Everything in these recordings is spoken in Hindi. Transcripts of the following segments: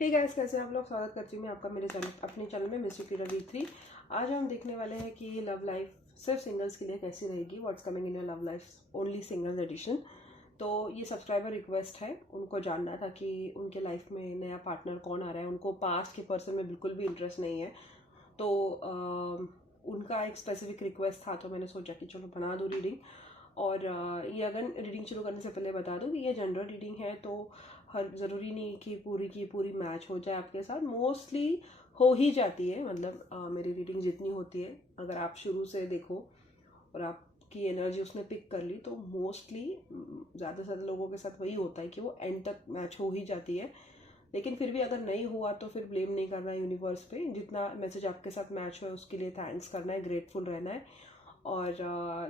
हे गाइस, कैसे आप लोग। स्वागत करती हूँ मैं आपका मेरे चैनल अपने चैनल में मिस्टर कीरा V3। आज हम देखने वाले हैं कि लव लाइफ सिर्फ सिंगल्स के लिए कैसी रहेगी। What's coming in your love life only singles edition. तो ये सब्सक्राइबर रिक्वेस्ट है, उनको जानना था कि उनके लाइफ में नया पार्टनर कौन आ रहा है। उनको पास्ट के पर्सन में बिल्कुल भी इंटरेस्ट नहीं है, तो उनका एक स्पेसिफिक रिक्वेस्ट था, तो मैंने सोचा कि चलो बना दूँ रीडिंग। और ये अगर रीडिंग शुरू करने से पहले बता दूँ कि ये जनरल रीडिंग है, तो हर ज़रूरी नहीं कि पूरी की पूरी मैच हो जाए आपके साथ। मोस्टली हो ही जाती है, मतलब मेरी रीडिंग जितनी होती है, अगर आप शुरू से देखो और आपकी एनर्जी उसने पिक कर ली, तो मोस्टली ज़्यादा से ज़्यादा लोगों के साथ वही होता है कि वो एंड तक मैच हो ही जाती है। लेकिन फिर भी अगर नहीं हुआ तो फिर ब्लेम नहीं करना है यूनिवर्स पे। जितना मैसेज आपके साथ मैच हुआ है उसके लिए थैंक्स करना है, ग्रेटफुल रहना है और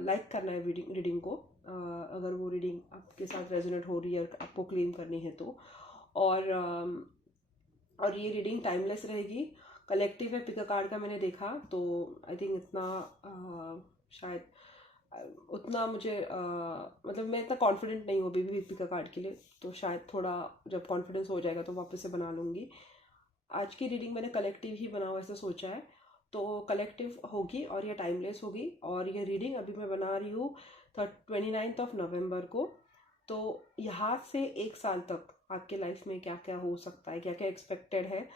लाइक करना है रीडिंग को। अगर वो रीडिंग आपके साथ रेजोनेट हो रही है और आपको क्लेम करनी है तो। और ये रीडिंग टाइमलेस रहेगी। कलेक्टिव है, पिक अ कार्ड का मैंने देखा, तो आई थिंक इतना शायद उतना मुझे मतलब मैं इतना कॉन्फिडेंट नहीं हूँ अभी भी पिक अ कार्ड के लिए, तो शायद थोड़ा जब कॉन्फिडेंस हो जाएगा तो वापस से बना लूँगी। आज की रीडिंग मैंने कलेक्टिव ही बनाओ ऐसा सोचा है, तो कलेक्टिव होगी और ये टाइमलेस होगी। और ये रीडिंग अभी मैं बना रही हूँ 29 नवंबर को। तो यहाँ से 1 साल तक आपके लाइफ में क्या क्या हो सकता है, क्या क्या एक्सपेक्टेड है,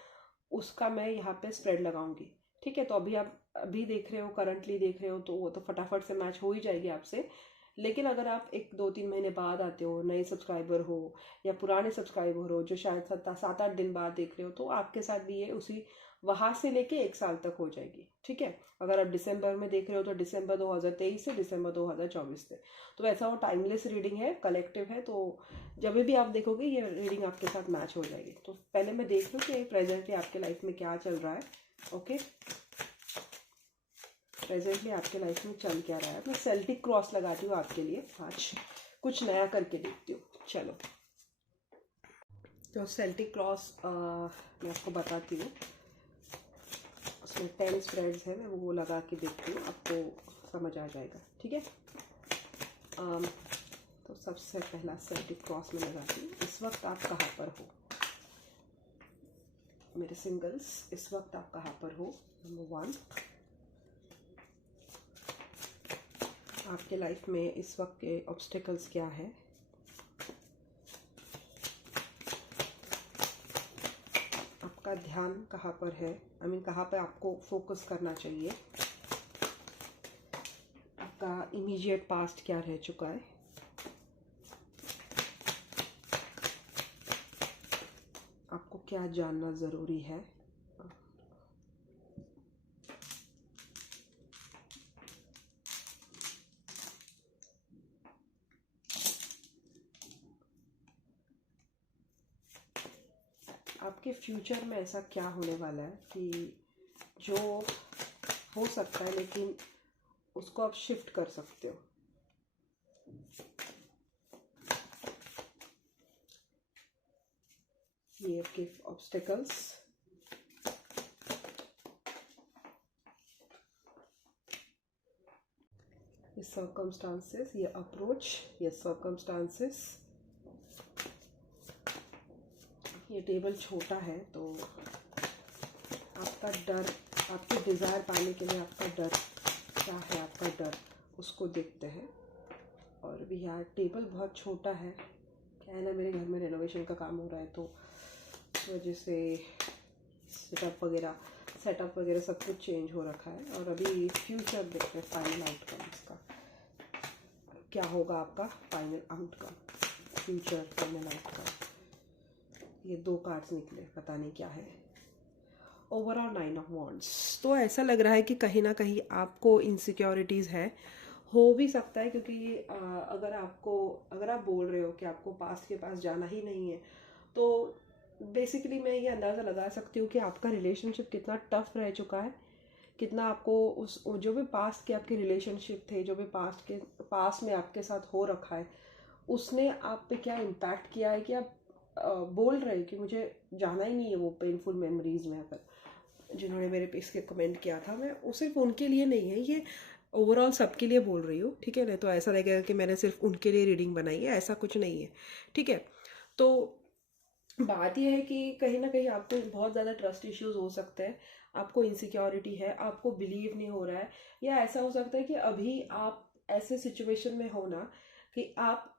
उसका मैं यहाँ पे स्प्रेड लगाऊंगी। ठीक है, तो अभी आप अभी देख रहे हो, करंटली देख रहे हो, तो वो तो फटाफट से मैच हो ही जाएगी आपसे। लेकिन अगर आप 1 2 3 महीने बाद आते हो, नए सब्सक्राइबर हो या पुराने सब्सक्राइबर हो जो शायद 7 8 दिन बाद देख रहे हो, तो आपके साथ भी ये उसी वहाँ से लेके 1 साल तक हो जाएगी। ठीक है, अगर आप दिसंबर में देख रहे हो तो दिसंबर 2023 से दिसंबर 2024 से। तो ऐसा वो टाइमलेस रीडिंग है, कलेक्टिव है, तो जब भी आप देखोगे ये रीडिंग आपके साथ मैच हो जाएगी। तो पहले मैं देख लूँ कि प्रेजेंटली आपके लाइफ में क्या चल रहा है। ओके, प्रेजेंटली आपके लाइफ में चल क्या रहा है। मैं सेल्टिक क्रॉस लगाती हूँ आपके लिए, आज कुछ नया करके देखती हूँ। चलो, तो सेल्टिक क्रॉस मैं आपको बताती हूँ। उसमें 10 स्प्रेड्स है, मैं वो लगा के देखती हूँ, आपको समझ आ जाएगा। ठीक है, तो सबसे पहला सेल्टिक क्रॉस में लगाती हूँ। इस वक्त आप कहाँ पर हो मेरे सिंगल्स, इस वक्त आप कहाँ पर हो। नंबर 1, आपके लाइफ में इस वक्त के ऑब्स्टेकल्स क्या है। आपका ध्यान कहाँ पर है, कहाँ पर आपको फोकस करना चाहिए। आपका इमीडिएट पास्ट क्या रह चुका है। आपको क्या जानना ज़रूरी है। आपके फ्यूचर में ऐसा क्या होने वाला है कि जो हो सकता है लेकिन उसको आप शिफ्ट कर सकते हो। ये आपके ऑब्स्टेकल्स, ये सर्कमस्टांसेस, ये अप्रोच, ये सर्कमस्टांसेस। ये टेबल छोटा है, तो आपका डर, आपके डिज़ायर पाने के लिए आपका डर क्या है, आपका डर, उसको देखते हैं। और भी यार टेबल बहुत छोटा है, क्या है ना, मेरे घर में रेनोवेशन का काम हो रहा है, तो इस वजह से सेटअप वगैरह सब कुछ चेंज हो रखा है। और अभी फ्यूचर देखते हैं, फाइनल आउटकम इसका क्या होगा। आपका final outcome, future final outcome. ये 2 कार्ड्स निकले, पता नहीं क्या है। Overall 9 of wands. तो ऐसा लग रहा है कि कहीं ना कहीं आपको इनसिक्योरिटीज़ है, हो भी सकता है, क्योंकि अगर आप बोल रहे हो कि आपको पास्ट के पास जाना ही नहीं है, तो बेसिकली मैं ये अंदाज़ा लगा सकती हूँ कि आपका रिलेशनशिप कितना टफ रह चुका है, कितना आपको उस जो भी पास्ट के आपके रिलेशनशिप थे, जो भी पास्ट में आपके साथ हो रखा है, उसने आप पे क्या इम्पैक्ट किया है कि आप बोल रहे हैं कि मुझे जाना ही नहीं है वो पेनफुल मेमोरीज में। अगर जिन्होंने मेरे पे इसके कमेंट किया था, मैं वो सिर्फ उनके लिए नहीं है, ये ओवरऑल सबके लिए बोल रही हूँ। ठीक है ना, तो ऐसा लगेगा कि मैंने सिर्फ उनके लिए रीडिंग बनाई है, ऐसा कुछ नहीं है। ठीक है, तो बात यह है कि कहीं ना कहीं आपको बहुत ज़्यादा ट्रस्ट इश्यूज हो सकते हैं, आपको इनसिक्योरिटी है, आपको बिलीव नहीं हो रहा है, या ऐसा हो सकता है कि अभी आप ऐसे सिचुएशन में हो ना कि आप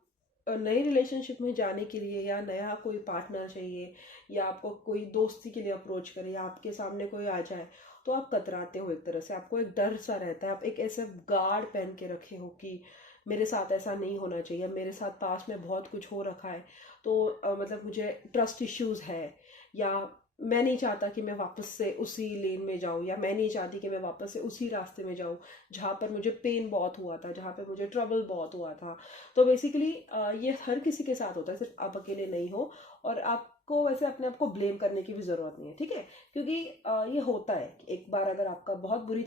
नई रिलेशनशिप में जाने के लिए या नया कोई पार्टनर चाहिए, या आपको कोई दोस्ती के लिए अप्रोच करे, या आपके सामने कोई आ जाए, तो आप कतराते हो, एक तरह से आपको एक डर सा रहता है, आप एक ऐसे गार्ड पहन के रखे हो कि मेरे साथ ऐसा नहीं होना चाहिए, मेरे साथ पास में बहुत कुछ हो रखा है, तो मतलब मुझे ट्रस्ट इश्यूज है, या मैं नहीं चाहता कि मैं वापस से उसी लेन में जाऊं, या मैं नहीं चाहती कि मैं वापस से उसी रास्ते में जाऊं जहाँ पर मुझे पेन बहुत हुआ था, जहाँ पर मुझे ट्रबल बहुत हुआ था। तो बेसिकली ये हर किसी के साथ होता है, सिर्फ आप अकेले नहीं हो। और आपको वैसे अपने आप को ब्लेम करने की भी ज़रूरत नहीं है, ठीक है, क्योंकि ये होता है कि एक बार अगर आपका बहुत बुरी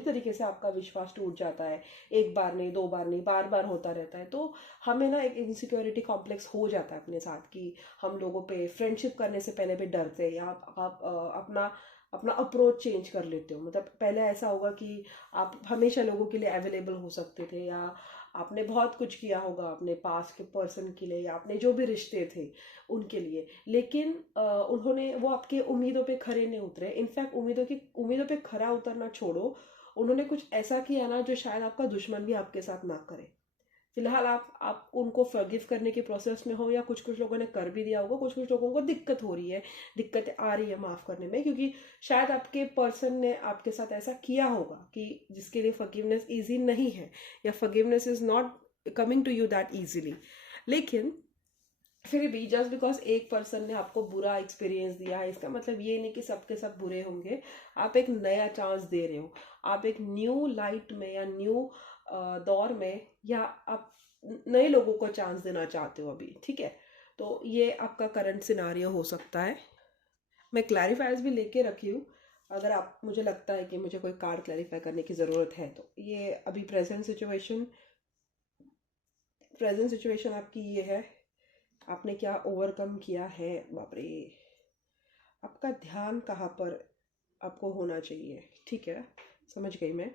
तरीके से आपका विश्वास टूट जाता है, एक बार नहीं, दो बार नहीं, बार बार होता रहता है, तो हमें ना एक इनसिक्योरिटी कॉम्प्लेक्स हो जाता है अपने साथ कि हम लोगों पे फ्रेंडशिप करने से पहले भी डरते हैं, या आप अपना अपना अप्रोच चेंज कर लेते हो। मतलब पहले ऐसा होगा कि आप हमेशा लोगों के लिए अवेलेबल हो सकते थे, या आपने बहुत कुछ किया होगा अपने पास के पर्सन के लिए, या आपने जो भी रिश्ते थे उनके लिए, लेकिन उन्होंने वो आपके उम्मीदों पे खरे नहीं उतरे। इनफैक्ट उम्मीदों पे खरा उतरना छोड़ो, उन्होंने कुछ ऐसा किया ना जो शायद आपका दुश्मन भी आपके साथ ना करे। फिलहाल आप उनको फॉरगिव करने के प्रोसेस में हो, या कुछ कुछ लोगों ने कर भी दिया होगा, कुछ कुछ लोगों को दिक्कत हो रही है, दिक्कत आ रही है माफ़ करने में, क्योंकि शायद आपके पर्सन ने आपके साथ ऐसा किया होगा कि जिसके लिए फॉरगिवनेस इजी नहीं है, या forgiveness is not coming to you that easily. लेकिन फिर भी जस्ट बिकॉज एक पर्सन ने आपको बुरा एक्सपीरियंस दिया है, इसका मतलब ये नहीं कि सबके सब बुरे होंगे। आप एक नया चांस दे रहे हो, आप एक न्यू लाइट में या न्यू दौर में, या आप नए लोगों को चांस देना चाहते हो अभी, ठीक है। तो ये आपका करंट सिनारियो हो सकता है। मैं क्लैरिफायर्स भी लेके रखी हूँ, अगर आप मुझे लगता है कि मुझे कोई कार्ड क्लैरिफाई करने की ज़रूरत है तो। ये अभी प्रेजेंट सिचुएशन आपकी ये है, आपने क्या ओवरकम किया है, बाप रे। आपका ध्यान कहाँ पर आपको होना चाहिए, ठीक है, समझ गई मैं।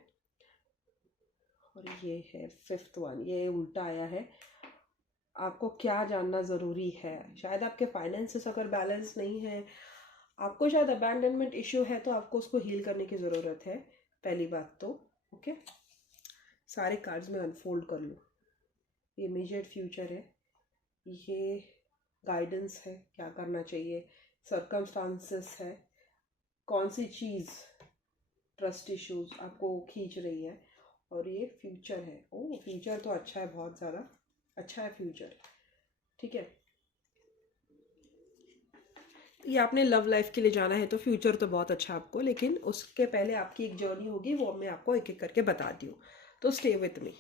और ये है फिफ्थ वन, ये उल्टा आया है। आपको क्या जानना ज़रूरी है, शायद आपके फाइनेंसेस अगर बैलेंस नहीं है, आपको शायद अबैंडनमेंट इश्यू है, तो आपको उसको हील करने की ज़रूरत है, पहली बात तो। ओके, सारे कार्ड्स में अनफोल्ड कर लूँ। ये इमीडिएट फ्यूचर है, ये गाइडेंस है, क्या करना चाहिए, सर्कमस्टांसेस है, कौन सी चीज़ ट्रस्ट इश्यूज आपको खींच रही है, और ये फ्यूचर है। ओह, फ्यूचर तो अच्छा है, बहुत ज़्यादा अच्छा है फ्यूचर, ठीक है। ये आपने लव लाइफ के लिए जाना है तो फ्यूचर तो बहुत अच्छा है आपको, लेकिन उसके पहले आपकी एक जर्नी होगी, वो मैं आपको एक एक करके बताती हूँ, तो स्टे विथ मी।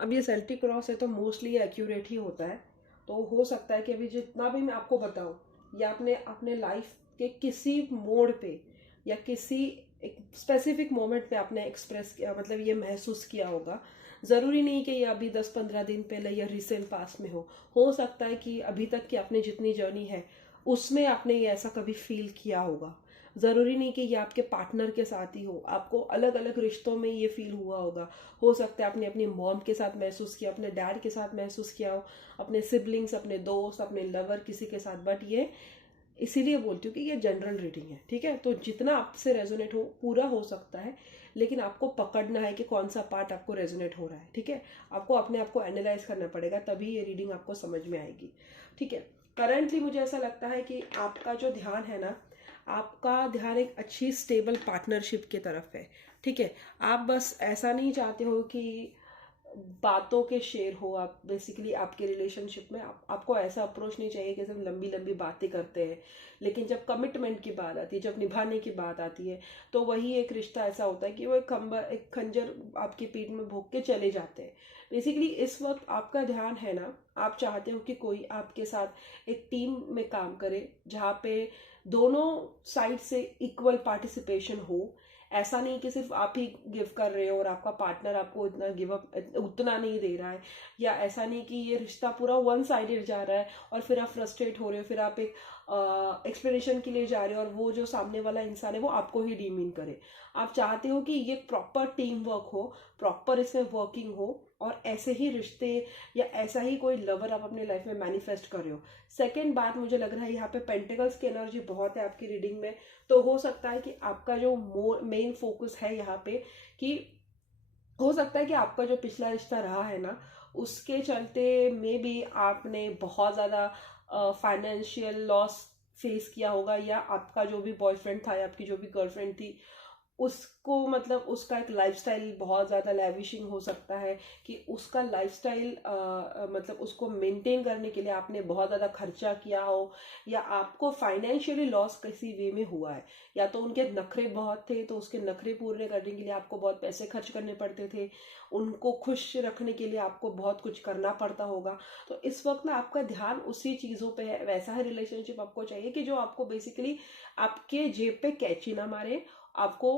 अब ये सेल्टिक क्रॉस है तो मोस्टली एक्यूरेट ही होता है, तो हो सकता है कि अभी जितना भी मैं आपको बताऊं, या आपने अपने लाइफ के किसी मोड़ पे, या किसी एक स्पेसिफिक मोमेंट पे आपने एक्सप्रेस किया, मतलब ये महसूस किया होगा। ज़रूरी नहीं कि ये अभी 10-15 दिन पहले या रिसेंट पास में हो सकता है कि अभी तक की आपने जितनी जर्नी है उसमें आपने ये ऐसा कभी फील किया होगा। ज़रूरी नहीं कि ये आपके पार्टनर के साथ ही हो, आपको अलग अलग रिश्तों में ये फील हुआ होगा। हो सकता है आपने अपनी मॉम के साथ महसूस किया, अपने डैड के साथ महसूस किया हो, अपने सिबलिंग्स, अपने दोस्त, अपने लवर, किसी के साथ। बट ये इसीलिए बोलती हूँ कि ये जनरल रीडिंग है, ठीक है, तो जितना आपसे रेजोनेट हो पूरा हो सकता है, लेकिन आपको पकड़ना है कि कौन सा पार्ट आपको रेजोनेट हो रहा है, ठीक है। आपको अपने आप को एनालाइज करना पड़ेगा, तभी ये रीडिंग आपको समझ में आएगी, ठीक है। करंटली मुझे ऐसा लगता है कि आपका जो ध्यान है ना, आपका ध्यान एक अच्छी स्टेबल पार्टनरशिप की तरफ है, ठीक है। आप बस ऐसा नहीं चाहते हो कि बातों के शेर हो आप, बेसिकली आपके रिलेशनशिप में आपको ऐसा अप्रोच नहीं चाहिए कि सिर्फ लंबी लंबी बातें करते हैं, लेकिन जब कमिटमेंट की बात आती है, जब निभाने की बात आती है, तो वही एक रिश्ता ऐसा होता है कि वो एक खंजर आपकी पीठ में भोंक के चले जाते हैं। बेसिकली इस वक्त आपका ध्यान है ना, आप चाहते हो कि कोई आपके साथ एक टीम में काम करे, जहाँ पे दोनों साइड से इक्वल पार्टिसिपेशन हो। ऐसा नहीं कि सिर्फ आप ही गिव कर रहे हो और आपका पार्टनर आपको इतना गिव अप उतना नहीं दे रहा है, या ऐसा नहीं कि ये रिश्ता पूरा वन साइडेड जा रहा है और फिर आप फ्रस्ट्रेट हो रहे हो, फिर आप एक एक्सप्लेनेशन के लिए जा रहे हो और वो जो सामने वाला इंसान है वो आपको ही डीमीन करे। आप चाहते हो कि ये प्रॉपर टीम वर्क हो, प्रॉपर इसमें वर्किंग हो, और ऐसे ही रिश्ते या ऐसा ही कोई लवर आप अपनी लाइफ में मैनिफेस्ट कर रहे हो। सेकेंड बात मुझे लग रहा है यहाँ पे पेंटिकल्स की एनर्जी बहुत है आपकी रीडिंग में, तो हो सकता है कि आपका जो मेन फोकस है यहाँ पे, कि हो सकता है कि आपका जो पिछला रिश्ता रहा है ना, उसके चलते में भी आपने बहुत ज़्यादा फाइनेंशियल लॉस फेस किया होगा, या आपका जो भी बॉयफ्रेंड था या आपकी जो भी गर्लफ्रेंड थी उसको मतलब उसका एक लाइफस्टाइल बहुत ज़्यादा लेविशिंग हो सकता है, कि उसका लाइफस्टाइल मतलब उसको मेंटेन करने के लिए आपने बहुत ज़्यादा खर्चा किया हो, या आपको फाइनेंशियली लॉस किसी वे में हुआ है, या तो उनके नखरे बहुत थे तो उसके नखरे पूरे करने के लिए आपको बहुत पैसे खर्च करने पड़ते थे, उनको खुश रखने के लिए आपको बहुत कुछ करना पड़ता होगा। तो इस वक्त ना आपका ध्यान उसी चीज़ों पे है, वैसा है रिलेशनशिप आपको चाहिए कि जो आपको बेसिकली आपके जेब पे कैची ना मारे, आपको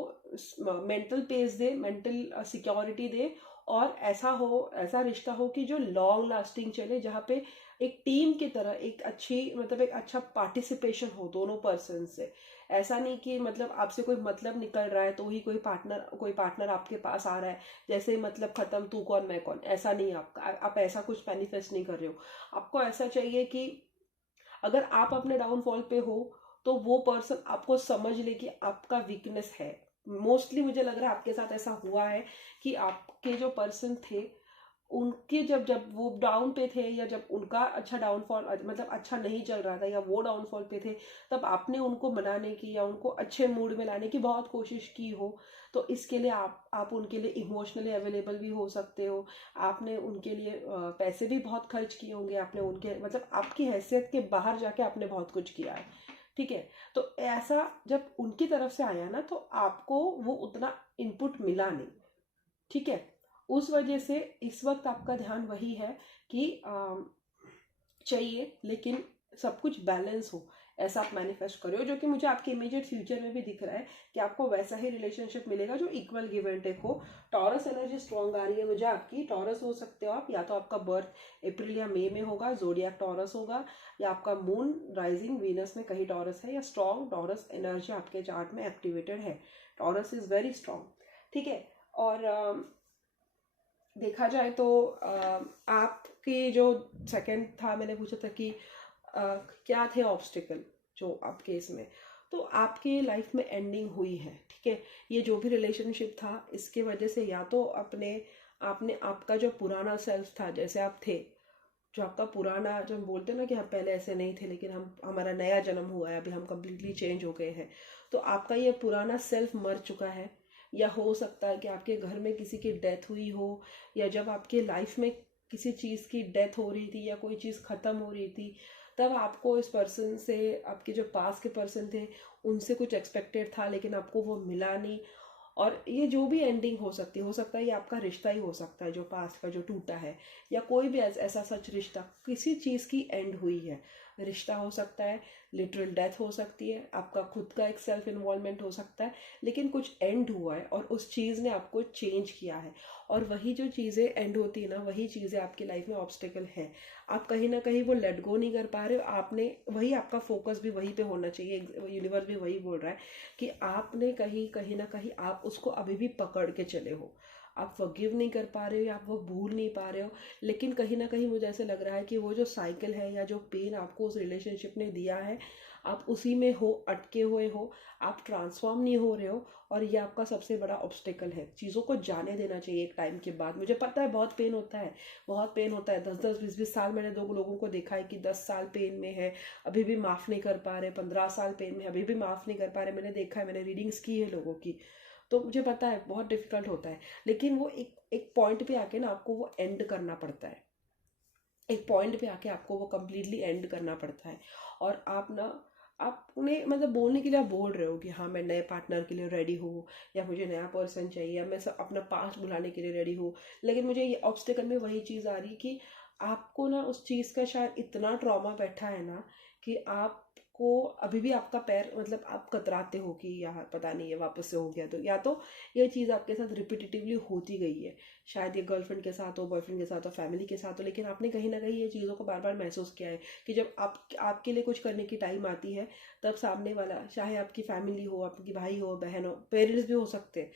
मेंटल पीस दे, मेंटल सिक्योरिटी दे, और ऐसा रिश्ता हो कि जो लॉन्ग लास्टिंग चले, जहाँ पे एक टीम की तरह एक अच्छी मतलब एक अच्छा पार्टिसिपेशन हो दोनों पर्सन से। ऐसा नहीं कि मतलब आपसे कोई मतलब निकल रहा है तो ही कोई पार्टनर आपके पास आ रहा है, जैसे मतलब खत्म तू कौन मैं कौन, ऐसा नहीं। आपका आप ऐसा कुछ मैनिफेस्ट नहीं कर रहे हो। आपको ऐसा चाहिए कि अगर आप अपने डाउनफॉल पे हो तो वो पर्सन आपको समझ ले कि आपका वीकनेस है। मोस्टली मुझे लग रहा है आपके साथ ऐसा हुआ है कि आपके जो पर्सन थे उनके जब जब वो डाउन पे थे, या जब उनका अच्छा डाउनफॉल मतलब अच्छा नहीं चल रहा था, या वो डाउनफॉल पे थे, तब आपने उनको मनाने की या उनको अच्छे मूड में लाने की बहुत कोशिश की हो। तो इसके लिए आप उनके लिए इमोशनली अवेलेबल भी हो सकते हो। आपने उनके लिए पैसे भी बहुत खर्च किए होंगे, आपने उनके मतलब आपकी हैसियत के बाहर जाके आपने बहुत कुछ किया है, ठीक है। तो ऐसा जब उनकी तरफ से आया ना, तो आपको वो उतना इनपुट मिला नहीं, ठीक है। उस वजह से इस वक्त आपका ध्यान वही है कि चाहिए, लेकिन सब कुछ बैलेंस हो, ऐसा आप मैनिफेस्ट करो, जो कि मुझे आपके इमीडिएट फ्यूचर में भी दिख रहा है कि आपको वैसा ही रिलेशनशिप मिलेगा जो इक्वल गिव एंड टेक हो। टॉरस एनर्जी स्ट्रॉन्ग आ रही है मुझे आपकी। टॉरस हो सकते हो आप, या तो आपका बर्थ अप्रैल या मई में होगा, जोडियाक टॉरस होगा, या आपका मून राइजिंग वीनस में कहीं टॉरस है, या स्ट्रॉन्ग टॉरस एनर्जी आपके चार्ट में एक्टिवेटेड है। टॉरस इज वेरी स्ट्रॉन्ग, ठीक है। और देखा जाए तो आपके जो सेकंड था, मैंने पूछा था कि क्या थे ऑब्स्टिकल जो आपके इसमें, तो आपके लाइफ में एंडिंग हुई है, ठीक है। ये जो भी रिलेशनशिप था इसके वजह से या तो आपने आपका जो पुराना सेल्फ था, जैसे आप थे, जो आपका पुराना, जो हम बोलते हैं ना कि हम पहले ऐसे नहीं थे लेकिन हमारा नया जन्म हुआ है, अभी हम कम्प्लीटली चेंज हो गए हैं, तो आपका ये पुराना सेल्फ मर चुका है। या हो सकता है कि आपके घर में किसी की डेथ हुई हो, या जब आपके लाइफ में किसी चीज़ की डेथ हो रही थी या कोई चीज़ ख़त्म हो रही थी, तब आपको इस पर्सन से, आपके जो पास के पर्सन थे उनसे कुछ एक्सपेक्टेड था लेकिन आपको वो मिला नहीं। और ये जो भी एंडिंग हो सकता है ये आपका रिश्ता ही हो सकता है जो पास्ट का जो टूटा है, या कोई भी ऐसा सच रिश्ता, किसी चीज़ की एंड हुई है। रिश्ता हो सकता है, लिटरल डेथ हो सकती है, आपका खुद का एक सेल्फ इन्वॉल्वमेंट हो सकता है, लेकिन कुछ एंड हुआ है और उस चीज़ ने आपको चेंज किया है। और वही जो चीज़ें एंड होती है ना, वही चीज़ें आपकी लाइफ में ऑब्स्टेकल है। आप कहीं ना कहीं वो लेट गो नहीं कर पा रहे हो। आपने वही, आपका फोकस भी वहीं पे होना चाहिए, यूनिवर्स भी वही बोल रहा है कि आपने कहीं ना कहीं आप उसको अभी भी पकड़ के चले हो। आप फॉरगिव नहीं कर पा रहे हो, या आप वो भूल नहीं पा रहे हो, लेकिन कहीं ना कहीं मुझे ऐसे लग रहा है कि वो जो साइकिल है या जो पेन आपको उस रिलेशनशिप ने दिया है, आप उसी में हो, अटके हुए हो, आप ट्रांसफॉर्म नहीं हो रहे हो। और ये आपका सबसे बड़ा ऑब्स्टेकल है। चीज़ों को जाने देना चाहिए एक टाइम के बाद। मुझे पता है बहुत पेन होता है, बहुत पेन होता है। 10-10 20-20 साल मैंने दो लोगों को देखा है कि 10 साल पेन में है, अभी भी माफ़ नहीं कर पा रहे, 15 साल पेन में अभी भी माफ़ नहीं कर पा रहे। मैंने देखा है, मैंने रीडिंग्स की है लोगों की, तो मुझे पता है बहुत डिफिकल्ट होता है। लेकिन वो एक पॉइंट पे आके ना आपको वो एंड करना पड़ता है। एक पॉइंट पे आके आपको वो कम्प्लीटली एंड करना पड़ता है। और आप ना, आपने मतलब बोलने के लिए आप बोल रहे हो कि हाँ मैं नए पार्टनर के लिए रेडी हूँ, या मुझे नया पर्सन चाहिए, या मैं सब अपना पास्ट भुलाने के लिए रेडी हूँ। लेकिन मुझे ये ऑब्स्टिकल में वही चीज़ आ रही कि आपको ना उस चीज़ का शायद इतना ट्रॉमा बैठा है ना कि आप आपको अभी भी आपका पैर मतलब आप कतराते हो कि यार पता नहीं है वापस से हो गया, तो या तो ये चीज़ आपके साथ रिपीटेटिवली होती गई है, शायद ये गर्लफ्रेंड के साथ हो, बॉयफ्रेंड के साथ हो, फैमिली के साथ हो, लेकिन आपने कहीं ना कहीं ये चीज़ों को बार बार महसूस किया है कि जब आपके लिए कुछ करने की टाइम आती है, तब सामने वाला, चाहे आपकी फैमिली हो, आपकी भाई हो, बहन हो, पेरेंट्स भी हो सकते हैं,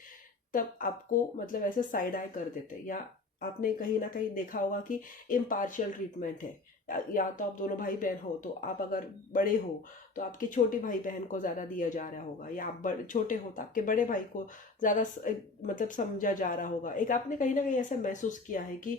तब आपको मतलब ऐसे साइड आई कर देते हैं। या आपने कहीं ना कहीं देखा होगा कि इम्पार्शियल ट्रीटमेंट है, या तो आप दोनों भाई बहन हो तो आप अगर बड़े हो तो आपके छोटे भाई बहन को ज़्यादा दिया जा रहा होगा, या आप छोटे हो तो आपके बड़े भाई को ज़्यादा मतलब समझा जा रहा होगा। एक आपने कहीं ना कहीं ऐसा महसूस किया है कि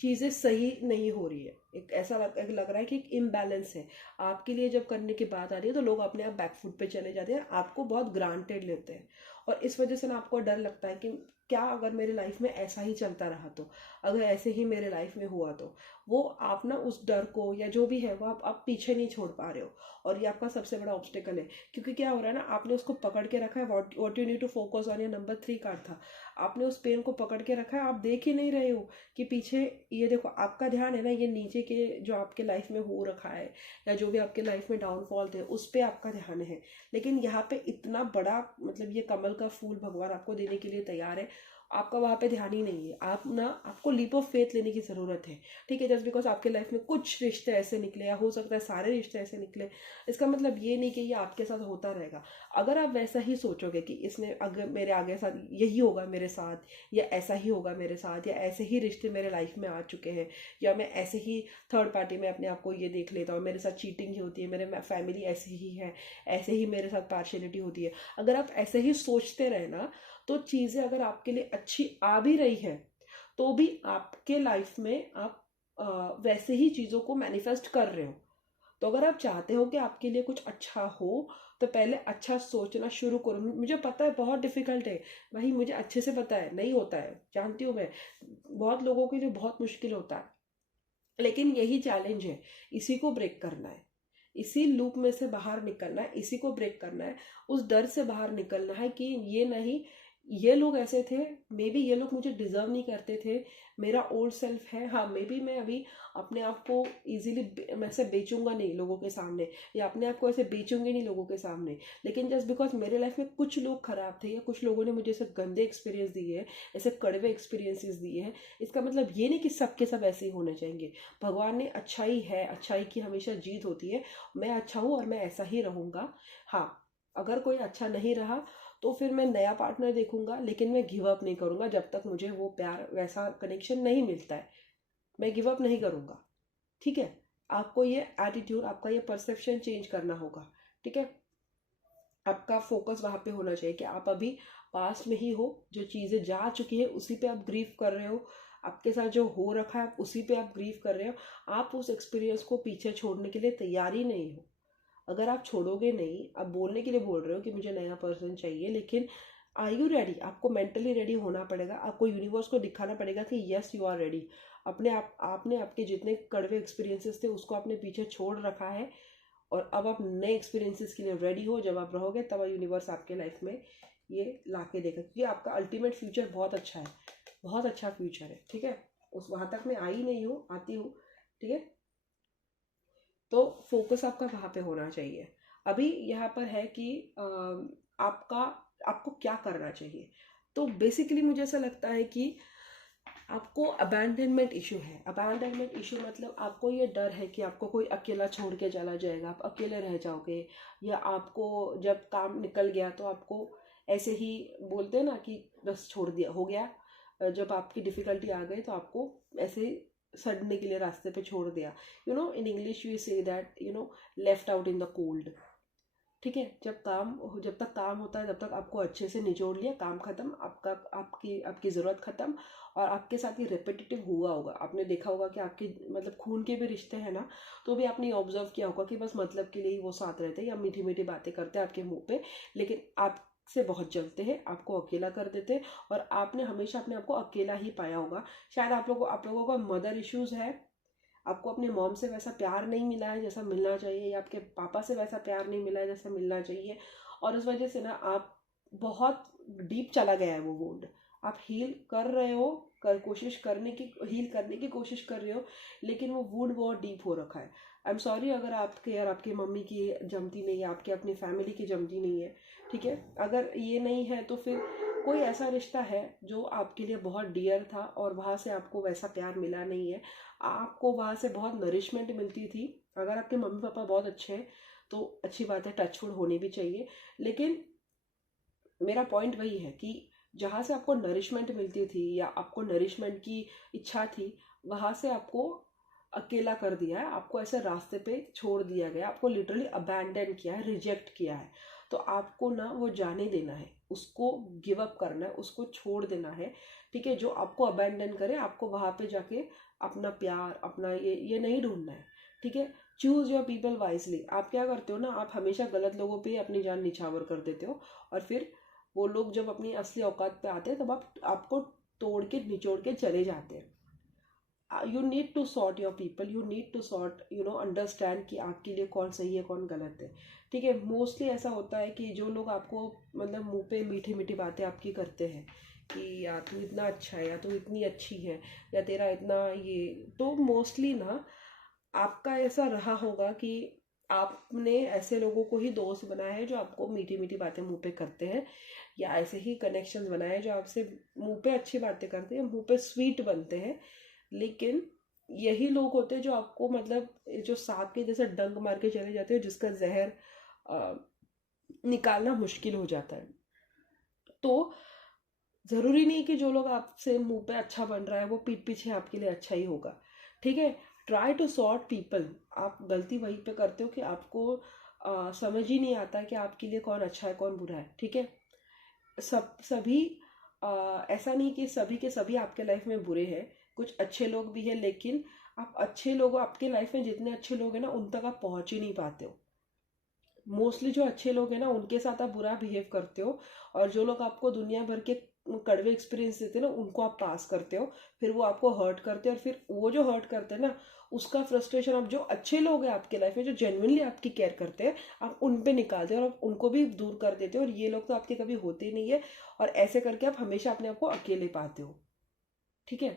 चीज़ें सही नहीं हो रही है, एक ऐसा लग रहा है कि एक इम्बैलेंस है। आपके लिए जब करने की बात आ रही है तो लोग अपने आप बैकफुट पे चले जाते हैं, आपको बहुत ग्रांटेड लेते हैं, और इस वजह से ना आपको डर लगता है कि क्या अगर मेरे लाइफ में ऐसा ही चलता रहा तो, अगर ऐसे ही मेरे लाइफ में हुआ तो। वो आप ना उस डर को या जो भी है वो आप पीछे नहीं छोड़ पा रहे हो, और ये आपका सबसे बड़ा ऑब्स्टेकल है। क्योंकि क्या हो रहा है ना, आपने उसको पकड़ के रखा है, what you need to focus on, या नंबर 3 कार्ड था, आपने उस पेन को पकड़ के रखा है, आप देख ही नहीं रहे हो कि पीछे, ये देखो आपका ध्यान है ना ये नीचे के जो आपके लाइफ में हो रखा है, या जो भी आपके लाइफ में डाउनफॉल थे उस पर आपका ध्यान है। लेकिन यहाँ पे इतना बड़ा मतलब ये कमल का फूल भगवान आपको देने के लिए तैयार है, आपका वहाँ पे ध्यान ही नहीं है। आप ना, आपको लीप ऑफ फेथ लेने की ज़रूरत है, ठीक है। जस्ट बिकॉज आपके लाइफ में कुछ रिश्ते ऐसे निकले, या हो सकता है सारे रिश्ते ऐसे निकले, इसका मतलब ये नहीं कि ये आपके साथ होता रहेगा। अगर आप वैसा ही सोचोगे कि इसने अगर मेरे आगे साथ यही होगा मेरे साथ, या ऐसा ही होगा मेरे साथ, या ऐसे ही रिश्ते मेरे लाइफ में आ चुके हैं, या मैं ऐसे ही थर्ड पार्टी में अपने आप को ये देख लेता हूँ, मेरे साथ चीटिंग ही होती है, मेरे फैमिली ऐसी ही है, ऐसे ही मेरे साथ पार्शियलिटी होती है, अगर आप ऐसे ही सोचते रहे ना, तो चीज़ें अगर आपके लिए अच्छी आ भी रही है तो भी आपके लाइफ में आप वैसे ही चीज़ों को मैनिफेस्ट कर रहे हो। तो अगर आप चाहते हो कि आपके लिए कुछ अच्छा हो, तो पहले अच्छा सोचना शुरू करो। मुझे पता है बहुत डिफिकल्ट है भाई, मुझे अच्छे से पता है नहीं होता है, जानती हूँ मैं, बहुत लोगों के लिए बहुत मुश्किल होता है, लेकिन यही चैलेंज है, इसी को ब्रेक करना है, इसी लूप में से बाहर निकलना है, इसी को ब्रेक करना है, उस डर से बाहर निकलना है कि ये नहीं, ये लोग ऐसे थे, मे बी ये लोग मुझे डिजर्व नहीं करते थे, मेरा ओल्ड सेल्फ है, हाँ मे बी मैं अभी अपने आप को इजीली मैं ऐसे बेचूंगा नहीं लोगों के सामने, या अपने आप को ऐसे बेचूंगी नहीं लोगों के सामने, लेकिन जस्ट बिकॉज मेरे लाइफ में कुछ लोग खराब थे, या कुछ लोगों ने मुझे ऐसे गंदे एक्सपीरियंस दिए हैं, ऐसे कड़वे एक्सपीरियंसेस दिए हैं, इसका मतलब ये नहीं कि सबके सब ऐसे ही होने चाहिए। भगवान ने अच्छाई है, अच्छाई की हमेशा जीत होती है, मैं अच्छा हूँ और मैं ऐसा ही रहूँगा। हाँ, अगर कोई अच्छा नहीं रहा तो फिर मैं नया पार्टनर देखूंगा, लेकिन मैं गिव अप नहीं करूंगा जब तक मुझे वो प्यार वैसा कनेक्शन नहीं मिलता है, मैं गिव अप नहीं करूंगा, ठीक है। आपको ये एटीट्यूड, आपका ये परसेप्शन चेंज करना होगा, ठीक है। आपका फोकस वहाँ पे होना चाहिए कि आप अभी पास्ट में ही हो, जो चीज़ें जा चुकी है उसी पे आप ग्रीव कर रहे हो, आपके साथ जो हो रखा है उसी पे आप ग्रीव कर रहे हो, आप उस एक्सपीरियंस को पीछे छोड़ने के लिए तैयार ही नहीं हो। अगर आप छोड़ोगे नहीं, आप बोलने के लिए बोल रहे हो कि मुझे नया पर्सन चाहिए, लेकिन आर यू रेडी? आपको मेंटली रेडी होना पड़ेगा, आपको यूनिवर्स को दिखाना पड़ेगा कि यस यू आर रेडी। अपने आप, आपने आपके जितने कड़वे एक्सपीरियंसेस थे उसको आपने पीछे छोड़ रखा है, और अब आप नए एक्सपीरियंसेस के लिए रेडी हो। जब आप रहोगे तब यूनिवर्स आपके लाइफ में ये ला के देगा, क्योंकि आपका अल्टीमेट फ्यूचर बहुत अच्छा है, बहुत अच्छा फ्यूचर है, ठीक है। उस वहाँ तक मैं आई नहीं हूँ, आती हूँ, ठीक है। तो फोकस आपका वहाँ पे होना चाहिए। अभी यहाँ पर है कि आपका, आपको क्या करना चाहिए। तो बेसिकली मुझे ऐसा लगता है कि आपको अबैंडनमेंट इशू है। अबैंडनमेंट इशू मतलब आपको ये डर है कि आपको कोई अकेला छोड़ के चला जाएगा, आप अकेले रह जाओगे, या आपको जब काम निकल गया तो आपको ऐसे ही बोलते हैं ना कि बस छोड़ दिया, हो गया। जब आपकी डिफ़िकल्टी आ गई तो आपको ऐसे ही सड़ने के लिए रास्ते पे छोड़ दिया। You know in English we say that you know left out in the cold, ठीक है। जब तक काम होता है तब तक आपको अच्छे से निचोड़ लिया, काम खत्म, आपका आपकी आपकी ज़रूरत खत्म। और आपके साथ ये रिपीटेटिव हुआ होगा, आपने देखा होगा कि आपके मतलब खून के भी रिश्ते हैं ना, तो भी आपने ऑब्जर्व किया होगा कि बस मतलब के लिए ही वो साथ रहते हैं, या मीठी मीठी बातें करते हैं आपके मुंह पे, लेकिन आपसे बहुत जलते हैं, आपको अकेला कर देते हैं, और आपने हमेशा अपने आप को अकेला ही पाया होगा। शायद आप लोगों को मदर इश्यूज़ है, आपको अपने मॉम से वैसा प्यार नहीं मिला है जैसा मिलना चाहिए, या आपके पापा से वैसा प्यार नहीं मिला है जैसा मिलना चाहिए, और इस वजह से ना आप बहुत डीप चला गया है वो वुंड। आप हील कर रहे हो, कोशिश करने की हील करने की कोशिश कर रहे हो, लेकिन वो वुंड बहुत डीप हो रखा है। आई एम सॉरी अगर आपके और आपकी मम्मी की जमती नहीं है, आपके अपनी फैमिली की जमती नहीं है, ठीक है। अगर ये नहीं है तो फिर कोई ऐसा रिश्ता है जो आपके लिए बहुत डियर था और वहाँ से आपको वैसा प्यार मिला नहीं है, आपको वहाँ से बहुत नरिशमेंट मिलती थी। अगर आपके मम्मी पापा बहुत अच्छे हैं तो अच्छी बात है, टचवुड होनी भी चाहिए। लेकिन मेरा पॉइंट वही है कि जहाँ से आपको नरिशमेंट मिलती थी या आपको नरिशमेंट की इच्छा थी, वहाँ से आपको अकेला कर दिया है, आपको ऐसे रास्ते पे छोड़ दिया गया, आपको लिटरली अबैंडन किया है, रिजेक्ट किया है। तो आपको ना वो जाने देना है, उसको गिव अप करना है, उसको छोड़ देना है, ठीक है। जो आपको अबैंडन करे, आपको वहाँ पे जाके अपना प्यार, अपना ये नहीं ढूंढना है, ठीक है। Choose your people wisely. आप क्या करते हो ना, आप हमेशा गलत लोगों पे ही अपनी जान निछावर कर देते हो, और फिर वो लोग जब अपनी असली औकात पे आते हैं तब आपको तोड़ के निचोड़ के चले जाते हैं। You need to sort your people, you need to sort understand कि आपके लिए कौन सही है कौन गलत है, ठीक है। मोस्टली ऐसा होता है कि जो लोग आपको मतलब मुंह पे मीठी मीठी बातें आपकी करते हैं कि या तू इतना अच्छा है, या तू इतनी अच्छी है, या तेरा इतना ये, तो मोस्टली ना आपका ऐसा रहा होगा कि आपने ऐसे लोगों को ही दोस्त बनाया है जो आपको मीठी मीठी बातें मुंह पे करते हैं, या ऐसे ही कनेक्शंस बनाए हैं जो आपसे मुंह पे अच्छी बातें करते हैं, मुंह पे स्वीट बनते हैं। लेकिन यही लोग होते हैं जो आपको मतलब जो सांप के जैसे डंक मार के चले जाते हैं, जिसका जहर निकालना मुश्किल हो जाता है। तो ज़रूरी नहीं कि जो लोग आपसे मुंह पे अच्छा बन रहा है वो पीठ पीछे आपके लिए अच्छा ही होगा, ठीक है। Try to sort people. आप गलती वहीं पे करते हो कि आपको समझ ही नहीं आता कि आपके लिए कौन अच्छा है कौन बुरा है, ठीक है। सभी ऐसा नहीं कि सभी के सभी आपके लाइफ में बुरे हैं, कुछ अच्छे लोग भी हैं, लेकिन आप अच्छे लोग, आपके लाइफ में जितने अच्छे लोग हैं ना उन तक आप पहुंच ही नहीं पाते हो। मोस्टली जो अच्छे लोग हैं ना उनके साथ आप बुरा बिहेव करते हो, और जो लोग आपको दुनिया भर के कड़वे एक्सपीरियंस देते हैं ना उनको आप पास करते हो, फिर वो आपको हर्ट करते हैं, और फिर वो जो हर्ट करते हैं ना उसका फ्रस्ट्रेशन आप जो अच्छे लोग हैं आपके लाइफ में जो जेन्युइनली आपकी केयर करते हैं आप उन पे निकालते हो और आप उनको भी दूर कर देते हो, और ये लोग तो आपके कभी होते ही नहीं है, और ऐसे करके आप हमेशा अपने आप को अकेले पाते हो, ठीक है।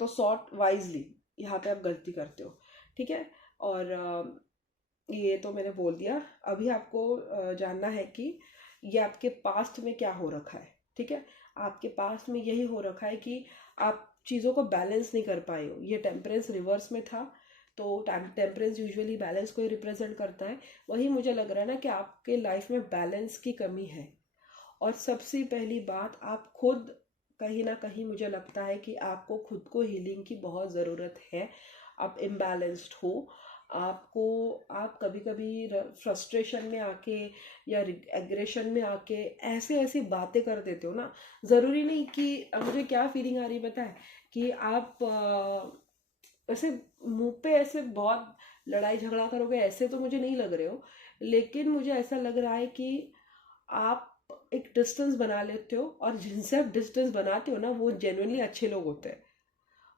तो सॉर्ट वाइजली, यहाँ पे आप गलती करते हो, ठीक है। और ये तो मैंने बोल दिया। अभी आपको जानना है कि ये आपके पास्ट में क्या हो रखा है, ठीक है। आपके पास्ट में यही हो रखा है कि आप चीज़ों को बैलेंस नहीं कर पाए हो। ये टेम्परेंस रिवर्स में था, तो टेम्परेंस यूजुअली बैलेंस को ही रिप्रेजेंट करता है। वही मुझे लग रहा है ना कि आपके लाइफ में बैलेंस की कमी है, और सबसे पहली बात आप खुद, कहीं ना कहीं मुझे लगता है कि आपको खुद को हीलिंग की बहुत ज़रूरत है। आप इम्बैलेंस्ड हो, आपको, आप कभी कभी फ्रस्ट्रेशन में आके या एग्रेशन में आके ऐसे ऐसी बातें कर देते हो ना। ज़रूरी नहीं कि मुझे क्या फीलिंग आ रही पता है कि आप ऐसे मुंह पे ऐसे बहुत लड़ाई झगड़ा करोगे, ऐसे तो मुझे नहीं लग रहे हो, लेकिन मुझे ऐसा लग रहा है कि आप एक डिस्टेंस बना लेते हो, और जिनसे आप डिस्टेंस बनाते हो ना वो जेन्युइनली अच्छे लोग होते हैं।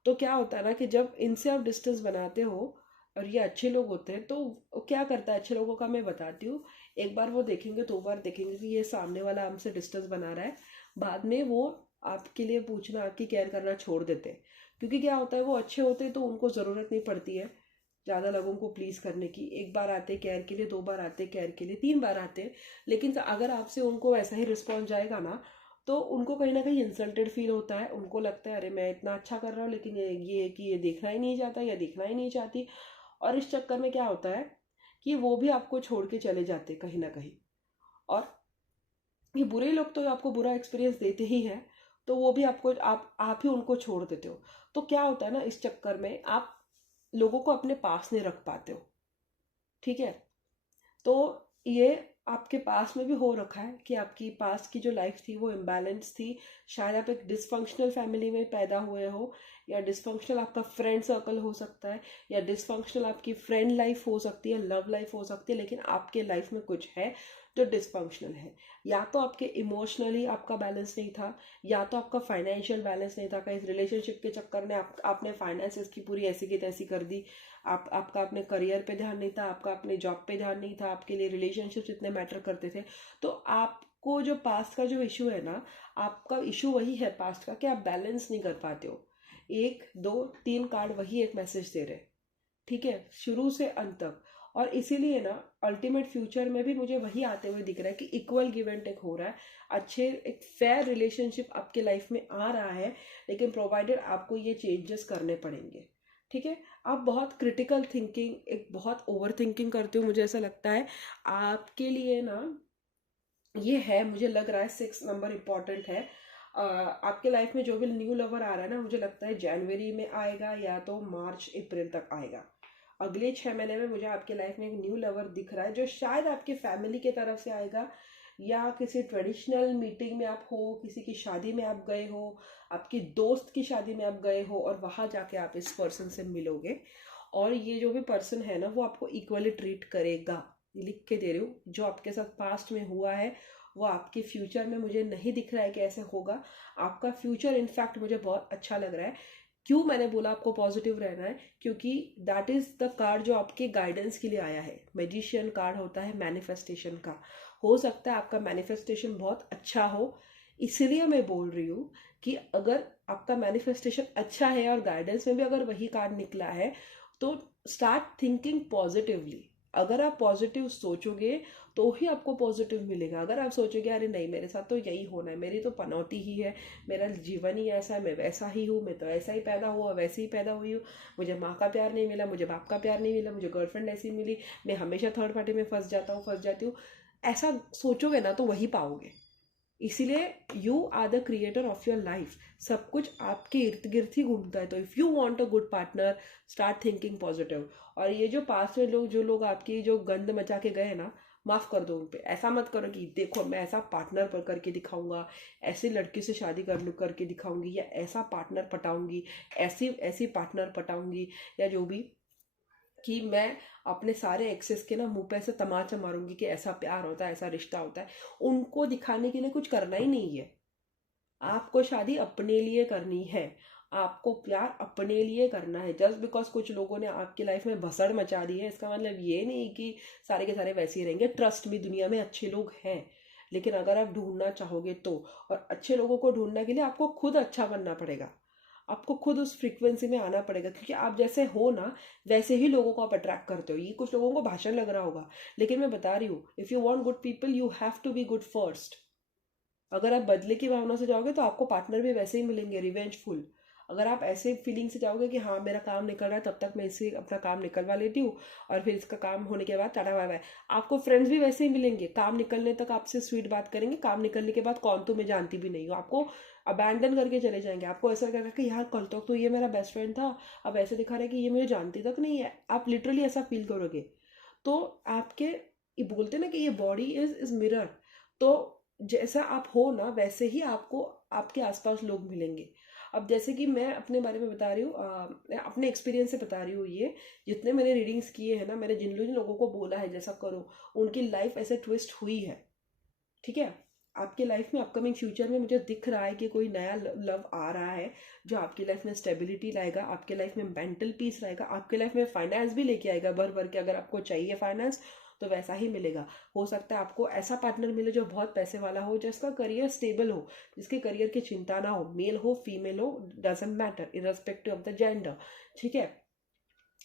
तो क्या होता है ना कि जब इनसे आप डिस्टेंस बनाते हो और ये अच्छे लोग होते हैं, तो क्या करता है अच्छे लोगों का मैं बताती हूँ। एक बार वो देखेंगे, दो बार देखेंगे कि ये सामने वाला हमसे डिस्टेंस बना रहा है, बाद में वो आपके लिए पूछना, आपकी केयर करना छोड़ देते हैं। क्योंकि क्या होता है, वो अच्छे होते हैं तो उनको ज़रूरत नहीं पड़ती है ज़्यादा लोगों को प्लीज़ करने की। एक बार आते केयर के लिए, दो बार आते केयर के लिए, तीन बार आते। लेकिन अगर आपसे उनको ऐसा ही रिस्पॉन्स जाएगा ना तो उनको कहीं ना कहीं इंसल्टेड फील होता है। उनको लगता है अरे मैं इतना अच्छा कर रहा हूँ लेकिन ये कि ये देखना ही नहीं चाहता या देखना ही नहीं चाहती। और इस चक्कर में क्या होता है कि वो भी आपको छोड़ के चले जाते कहीं ना कहीं। और ये बुरे लोग तो आपको बुरा एक्सपीरियंस देते ही हैं, तो वो भी आपको, आप ही उनको छोड़ देते हो। तो क्या होता है ना, इस चक्कर में आप लोगों को अपने पास नहीं रख पाते हो, ठीक है। तो ये आपके पास में भी हो रखा है कि आपकी पास की जो लाइफ थी वो इम्बैलेंस थी। शायद आप एक डिसफंक्शनल फैमिली में पैदा हुए हो, या डिसफंक्शनल आपका फ्रेंड सर्कल हो सकता है, या डिसफंक्शनल आपकी फ्रेंड लाइफ हो सकती है, लव लाइफ हो सकती है, लेकिन आपके लाइफ में कुछ है जो डिसफंक्शनल है। या तो आपके इमोशनली आपका बैलेंस नहीं था, या तो आपका फाइनेंशियल बैलेंस नहीं था। कहीं इस रिलेशनशिप के चक्कर में आपने फाइनेंसेस की पूरी ऐसी की तैसी कर दी। आपका अपने करियर पे ध्यान नहीं था, आपका अपने जॉब पे ध्यान नहीं था, आपके लिए रिलेशनशिप्स इतने मैटर करते थे। तो आपको जो पास्ट का जो इशू है ना, आपका इशू वही है पास्ट का कि आप बैलेंस नहीं कर पाते हो। एक दो तीन कार्ड वही एक मैसेज दे रहे, ठीक है, शुरू से अंत तक। और इसीलिए ना अल्टीमेट फ्यूचर में भी मुझे वही आते हुए दिख रहा है कि इक्वल गिव एंड टेक हो रहा है, अच्छे एक फेयर रिलेशनशिप आपके लाइफ में आ रहा है, लेकिन प्रोवाइडेड आपको ये चेंजेस करने पड़ेंगे। ठीक है, आप बहुत क्रिटिकल थिंकिंग, एक बहुत ओवर थिंकिंग करते हो, मुझे ऐसा लगता है आपके लिए ना ये है, मुझे लग रहा है 6 नंबर इम्पॉर्टेंट है। आपके लाइफ में जो भी न्यू लवर आ रहा है ना, मुझे लगता है जनवरी में आएगा या तो मार्च अप्रैल तक आएगा। अगले 6 महीने में मुझे आपके लाइफ में एक न्यू लवर दिख रहा है, जो शायद आपके फैमिली की तरफ से आएगा, या किसी ट्रेडिशनल मीटिंग में आप हो, किसी की शादी में आप गए हो, आपकी दोस्त की शादी में आप गए हो, और वहाँ जाके आप इस पर्सन से मिलोगे। और ये जो भी पर्सन है ना, वो आपको इक्वली ट्रीट करेगा, लिख के दे रही हूँ। जो आपके साथ पास्ट में हुआ है वो आपके फ्यूचर में मुझे नहीं दिख रहा है कि ऐसे होगा। आपका फ्यूचर इनफैक्ट मुझे बहुत अच्छा लग रहा है। क्यों मैंने बोला आपको पॉजिटिव रहना है, क्योंकि दैट इज द कार्ड जो आपके गाइडेंस के लिए आया है। मैजिशियन कार्ड होता है मैनिफेस्टेशन का। हो सकता है आपका मैनिफेस्टेशन बहुत अच्छा हो, इसलिए मैं बोल रही हूँ कि अगर आपका मैनिफेस्टेशन अच्छा है और गाइडेंस में भी अगर वही कार्ड निकला है, तो स्टार्ट थिंकिंग पॉजिटिवली। अगर आप पॉजिटिव सोचोगे तो ही आपको पॉजिटिव मिलेगा। अगर आप सोचोगे अरे नहीं मेरे साथ तो यही होना है, मेरी तो पनौती ही है, मेरा जीवन ही ऐसा है, मैं वैसा ही हूँ, मैं तो ऐसा ही पैदा हुआ वैसे ही पैदा हुई हूँ, मुझे माँ का प्यार नहीं मिला, मुझे बाप का प्यार नहीं मिला, मुझे गर्लफ्रेंड ऐसी मिली, मैं हमेशा थर्ड पार्टी में फंस जाती हूँ, ऐसा सोचोगे ना तो वही पाओगे। इसीलिए you are the creator of your life. सब कुछ आपके इर्द गिर्द ही घूमता है। तो if you want a good partner, start thinking positive. और ये जो पास में लोग, जो लोग आपकी जो गंद मचा के गए ना, माफ़ कर दो उन पे। ऐसा मत करो कि देखो मैं ऐसा पार्टनर पर करके दिखाऊंगा, ऐसी लड़की से शादी करके दिखाऊंगी, या ऐसा पार्टनर पटाऊंगी, ऐसी ऐसी पार्टनर पटाऊंगी, या जो भी, कि मैं अपने सारे एक्सेस के ना मुंह पे ऐसे तमाचा मारूंगी कि ऐसा प्यार होता है, ऐसा रिश्ता होता है। उनको दिखाने के लिए कुछ करना ही नहीं है। आपको शादी अपने लिए करनी है, आपको प्यार अपने लिए करना है। जस्ट बिकॉज कुछ लोगों ने आपकी लाइफ में भसड़ मचा दी है, इसका मतलब ये नहीं कि सारे के सारे वैसे ही रहेंगे। ट्रस्ट भी, दुनिया में अच्छे लोग हैं, लेकिन अगर आप ढूंढना चाहोगे तो, और अच्छे लोगों को ढूंढने के लिए आपको खुद अच्छा बनना पड़ेगा, आपको खुद उस फ्रीक्वेंसी में आना पड़ेगा। क्योंकि आप जैसे हो ना, वैसे ही लोगों को आप अट्रैक्ट करते हो। ये कुछ लोगों को भाषण लग रहा होगा, लेकिन मैं बता रही हूँ, if you want good people you have to be good first. अगर आप बदले की भावना से जाओगे तो आपको पार्टनर भी वैसे ही मिलेंगे, रिवेंजफुल। अगर आप ऐसे फीलिंग से जाओगे कि हाँ मेरा काम निकल रहा है, तब तक मैं इससे अपना काम निकलवा लेती हूँ, और फिर इसका काम होने के बाद टाटा बाय बाय, आपको फ्रेंड्स भी वैसे ही मिलेंगे। काम निकलने तक आपसे स्वीट बात करेंगे, काम निकलने के बाद कौन तो मैं जानती भी नहीं हूँ, आपको अबैंडन करके चले जाएंगे। आपको ऐसा लगेगा कि यार कल तक तो ये मेरा बेस्ट फ्रेंड था, अब ऐसे दिखा रहा है कि ये मुझे जानती तक नहीं है। आप लिटरली ऐसा फील करोगे। तो आपके, ये बोलते ना कि ये बॉडी इज मिरर। तो जैसा आप हो ना, वैसे ही आपको आपके आसपास लोग मिलेंगे। अब जैसे कि मैं अपने बारे में बता रही हूँ, मैं अपने एक्सपीरियंस से बता रही हूँ। ये जितने मैंने रीडिंग्स किए हैं ना, मैंने जिन जिन लोगों को बोला है जैसा करो, उनकी लाइफ ऐसे ट्विस्ट हुई है। ठीक है, आपके लाइफ में अपकमिंग फ्यूचर में मुझे दिख रहा है कि कोई नया लव आ रहा है, जो आपकी लाइफ में स्टेबिलिटी लाएगा, आपके लाइफ में मेंटल पीस लाएगा, आपके लाइफ में फाइनेंस भी लेके आएगा भर भर के। अगर आपको चाहिए फाइनेंस तो वैसा ही मिलेगा। हो सकता है आपको ऐसा पार्टनर मिले जो बहुत पैसे वाला हो, जिसका करियर स्टेबल हो, जिसके करियर की चिंता ना हो, मेल हो फीमेल हो, doesn't matter, irrespective of the gender. ठीक है,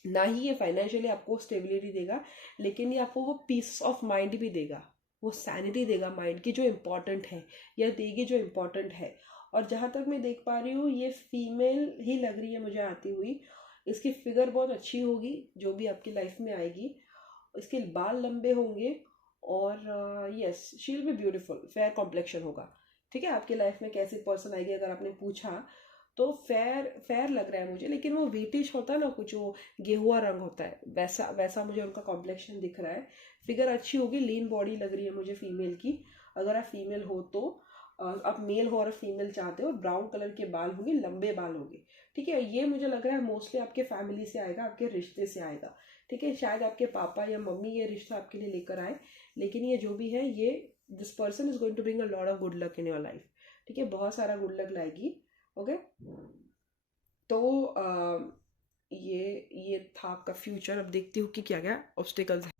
ना ही ये फाइनेंशियली आपको स्टेबिलिटी देगा, लेकिन ये आपको वो पीस ऑफ माइंड भी देगा, वो सैनिटी देगा माइंड की, जो इम्पोर्टेंट है, या देगी जो इम्पोर्टेंट है। और जहाँ तक मैं देख पा रही हूँ, ये फीमेल ही लग रही है मुझे आती हुई। इसकी फिगर बहुत अच्छी होगी जो भी आपकी लाइफ में आएगी। इसके बाल लंबे होंगे, और yes she will be beautiful, fair complexion होगा। ठीक है, आपकी लाइफ में कैसी पर्सन आएगी अगर आपने पूछा, तो फेयर फेयर लग रहा है मुझे, लेकिन वो व्हीटिश होता है ना, कुछ वो गेहुआ रंग होता है, वैसा वैसा मुझे उनका कॉम्प्लेक्शन दिख रहा है। फिगर अच्छी होगी, लीन बॉडी लग रही है मुझे फीमेल की। अगर आप फीमेल हो तो, आप मेल हो और फीमेल चाहते हो, ब्राउन कलर के बाल होंगे, लंबे बाल होंगे। ठीक है, ये मुझे लग रहा है मोस्टली आपके फैमिली से आएगा, आपके रिश्ते से आएगा। ठीक है, शायद आपके पापा या मम्मी ये रिश्ता आपके लिए लेकर आए, लेकिन ये जो भी है, ये this person is going to bring a lot of good luck in your life. ठीक है, बहुत सारा गुड लक लाएगी। ओके, तो ये था आपका फ्यूचर। अब देखती हूँ कि क्या क्या ऑब्स्टिकल्स है।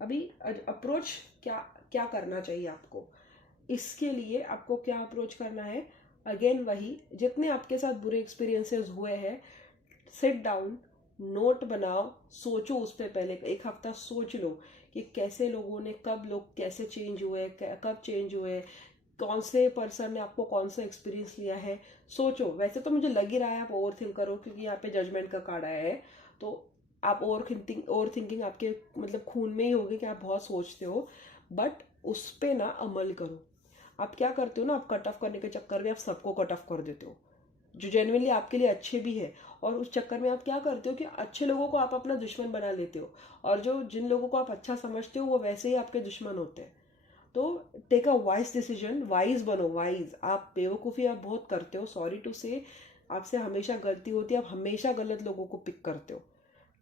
अभी अप्रोच क्या क्या करना चाहिए आपको, इसके लिए आपको क्या अप्रोच करना है। अगेन वही, जितने आपके साथ बुरे एक्सपीरियंसेस हुए हैं, सिट डाउन, नोट बनाओ, सोचो उस पर पहले 1 हफ्ता सोच लो कि कैसे लोगों ने, कब लोग कैसे चेंज हुए, कब चेंज हुए, कौन से पर्सन ने आपको कौन सा एक्सपीरियंस लिया है। सोचो। वैसे तो मुझे लग ही रहा है आप ओवर थिंक करो, क्योंकि यहाँ पे जजमेंट का कार्ड आया है। तो आप ओवर थिंकिंग आपके मतलब खून में ही होगी कि आप बहुत सोचते हो, बट उस पे ना अमल करो। आप क्या करते हो ना, आप कट ऑफ करने के चक्कर में आप सबको कट ऑफ कर देते हो जो जेन्युइनली आपके लिए अच्छे भी है, और उस चक्कर में आप क्या करते हो कि अच्छे लोगों को आप अपना दुश्मन बना लेते हो, और जो जिन लोगों को आप अच्छा समझते हो वो वैसे ही आपके दुश्मन होते हैं। तो take a wise decision, wise बनो, वाइज। आप बेवकूफ़ी आप बहुत करते हो, सॉरी टू से, आपसे हमेशा गलती होती है, आप हमेशा गलत लोगों को पिक करते हो।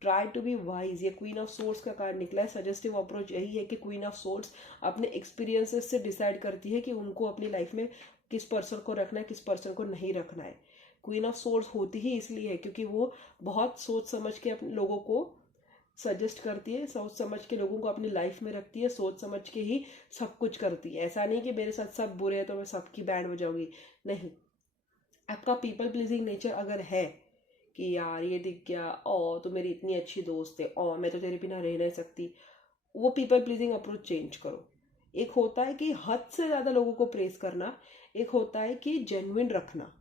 Try to be wise. ये क्वीन ऑफ सोर्ड्स का कार्ड निकला है। सजेस्टिव अप्रोच यही है कि क्वीन ऑफ सोर्ड्स अपने एक्सपीरियंसेस से डिसाइड करती है कि उनको अपनी लाइफ में किस पर्सन को रखना है, किस पर्सन को नहीं रखना है। क्वीन ऑफ सोर्ड्स होती ही इसलिए है क्योंकि वो बहुत सोच समझ के अपने लोगों को सजेस्ट करती है, सोच समझ के लोगों को अपनी लाइफ में रखती है, सोच समझ के ही सब कुछ करती है। ऐसा नहीं कि मेरे साथ सब बुरे हैं तो मैं सबकी बैंड बजाऊंगी, नहीं। आपका पीपल प्लीजिंग नेचर अगर है कि यार ये दिख गया, ओ तो मेरी इतनी अच्छी दोस्त है, ओ मैं तो तेरे बिना रह नहीं सकती, वो पीपल प्लीजिंग अप्रोच चेंज करो। एक होता है कि हद से ज़्यादा लोगों को प्रेस करना, एक होता है कि जेन्युइन रखना।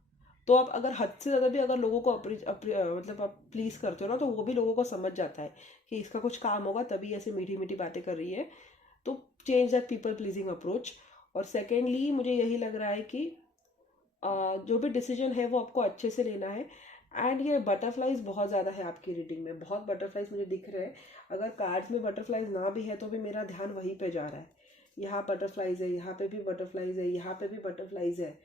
तो आप अगर हद से ज़्यादा भी अगर लोगों को मतलब आप प्लीज करते हो ना, तो वो भी लोगों को समझ जाता है कि इसका कुछ काम होगा तभी ऐसे मीठी मीठी बातें कर रही है। तो change that people pleasing approach. और सेकेंडली मुझे यही लग रहा है कि जो भी डिसीजन है वो आपको अच्छे से लेना है। एंड ये बटरफ्लाइज बहुत ज़्यादा है आपकी रीडिंग में, बहुत बटरफ्लाइज मुझे दिख रहे हैं। अगर कार्ड्स में बटरफ्लाइज ना भी है तो भी मेरा ध्यान वहीं पे जा रहा है। यहाँ बटरफ्लाइज है, यहाँ पे भी बटरफ्लाइज है, यहाँ पे भी बटरफ्लाइज है।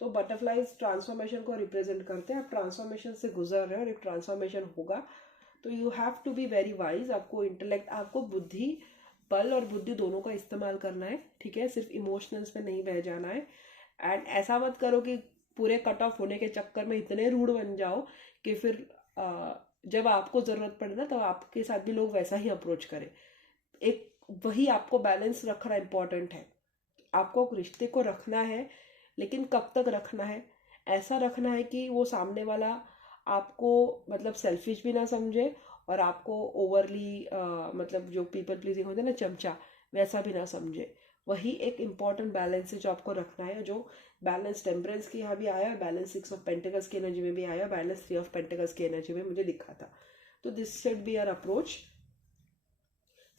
तो बटरफ्लाइज ट्रांसफॉर्मेशन को रिप्रेजेंट करते हैं। आप ट्रांसफॉर्मेशन से गुजर रहे हो और एक ट्रांसफॉर्मेशन होगा। तो you have to be very wise. आपको इंटेलेक्ट, आपको बुद्धि, बल और बुद्धि दोनों का इस्तेमाल करना है, ठीक है। सिर्फ इमोशनल्स में नहीं बह जाना है। एंड ऐसा मत करो कि पूरे कट ऑफ होने के चक्कर में इतने रूड बन जाओ कि फिर जब आपको ज़रूरत पड़े ना, तब आपके साथ भी लोग वैसा ही अप्रोच करें। एक वही आपको बैलेंस रखना इम्पॉर्टेंट है। आपको रिश्ते को रखना है, लेकिन कब तक रखना है? ऐसा रखना है कि वो सामने वाला आपको मतलब सेल्फिश भी ना समझे, और आपको ओवरली मतलब जो पीपल प्लीजिंग होते हैं ना, चमचा, वैसा भी ना समझे। वही एक इम्पॉर्टेंट बैलेंस है जो आपको रखना है, जो बैलेंस टेम्परेंस की यहाँ भी आया, और बैलेंस 6 ऑफ पेंटिकल्स की एनर्जी में भी आया, बैलेंस 3 ऑफ पेंटिकल्स की एनर्जी में मुझे दिखा था। तो this should be our approach.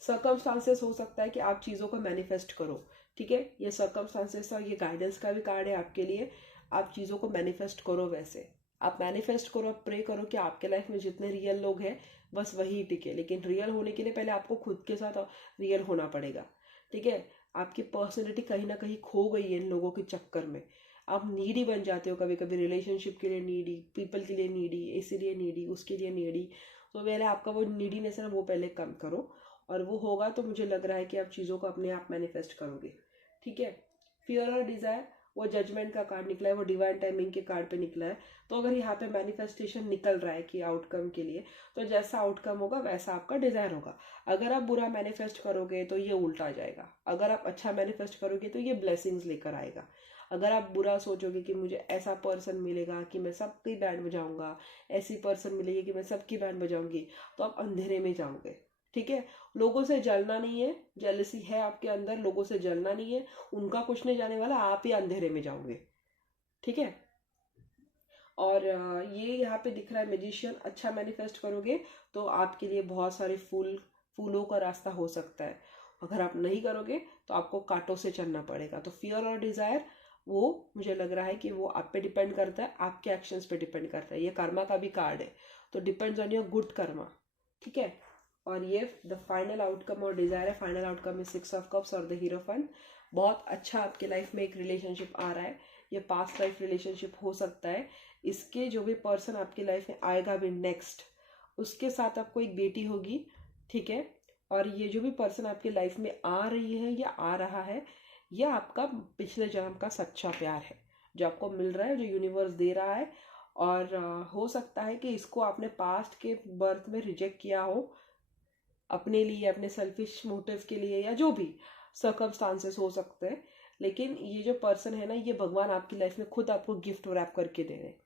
Circumstances हो सकता है कि आप चीज़ों को मैनिफेस्ट करो, ठीक है। ये सर्कमस्टांसेस और ये गाइडेंस का भी कार्ड है आपके लिए। आप चीज़ों को मैनिफेस्ट करो। वैसे आप मैनिफेस्ट करो, आप प्रे करो कि आपके लाइफ में जितने रियल लोग हैं बस वही टिके। लेकिन रियल होने के लिए पहले आपको खुद के साथ रियल होना पड़ेगा, ठीक है। आपकी पर्सनैलिटी कहीं ना कहीं खो गई है इन लोगों के चक्कर में। आप नीडी बन जाते हो कभी कभी, रिलेशनशिप के लिए नीडी, पीपल के लिए नीडी, इसीलिए नीडी, उसके लिए नीडी। तो पहले आपका वो नीडीनेस है ना, वो पहले कम करो, और वो होगा तो मुझे लग रहा है कि आप चीज़ों को अपने आप मैनिफेस्ट करोगे, ठीक है। फियर और डिज़ायर, वो जजमेंट का कार्ड निकला है, वो डिवाइन टाइमिंग के कार्ड पे निकला है। तो अगर यहाँ पे मैनिफेस्टेशन निकल रहा है कि आउटकम के लिए, तो जैसा आउटकम होगा वैसा आपका डिज़ायर होगा। अगर आप बुरा मैनिफेस्ट करोगे तो ये उल्टा जाएगा, अगर आप अच्छा मैनिफेस्ट करोगे तो ये ब्लेसिंग्स लेकर आएगा। अगर आप बुरा सोचोगे कि मुझे ऐसा पर्सन मिलेगा कि मैं सबकी बैंड बजाऊंगा, ऐसी पर्सन मिलेगी कि मैं सबकी बैंड बजाऊंगी, तो आप अंधेरे में जाओगे, ठीक है। लोगों से जलना नहीं है, जेलसी है आपके अंदर, लोगों से जलना नहीं है, उनका कुछ नहीं जाने वाला, आप ही अंधेरे में जाओगे, ठीक है। और ये यहाँ पे दिख रहा है मैजिशियन। अच्छा मैनिफेस्ट करोगे तो आपके लिए बहुत सारे फूलों का रास्ता हो सकता है। अगर आप नहीं करोगे तो आपको कांटों से चलना पड़ेगा। तो फियर और डिजायर, वो मुझे लग रहा है कि वो आप पे डिपेंड करता है, आपके एक्शंस पे डिपेंड करता है। ये कर्मा का भी कार्ड है, तो depends on your good Karma, ठीक है। और ये द फाइनल आउटकम और डिजायर है। फाइनल आउटकम है 6 ऑफ कप्स और द हीरोफन। बहुत अच्छा आपके लाइफ में एक रिलेशनशिप आ रहा है। ये पास्ट लाइफ रिलेशनशिप हो सकता है। इसके जो भी पर्सन आपकी लाइफ में आएगा भी नेक्स्ट, उसके साथ आपको एक बेटी होगी, ठीक है। और ये जो भी पर्सन आपकी लाइफ में आ रही है या आ रहा है, यह आपका पिछले जन्म का सच्चा प्यार है जो आपको मिल रहा है, जो यूनिवर्स दे रहा है। और हो सकता है कि इसको आपने पास्ट के बर्थ में रिजेक्ट किया हो, अपने लिए, अपने सेल्फिश मोटिव के लिए, या जो भी सर्कमस्टांसेस हो सकते हैं। लेकिन ये जो पर्सन है ना, ये भगवान आपकी लाइफ में खुद आपको गिफ्ट रैप करके दे रहे हैं,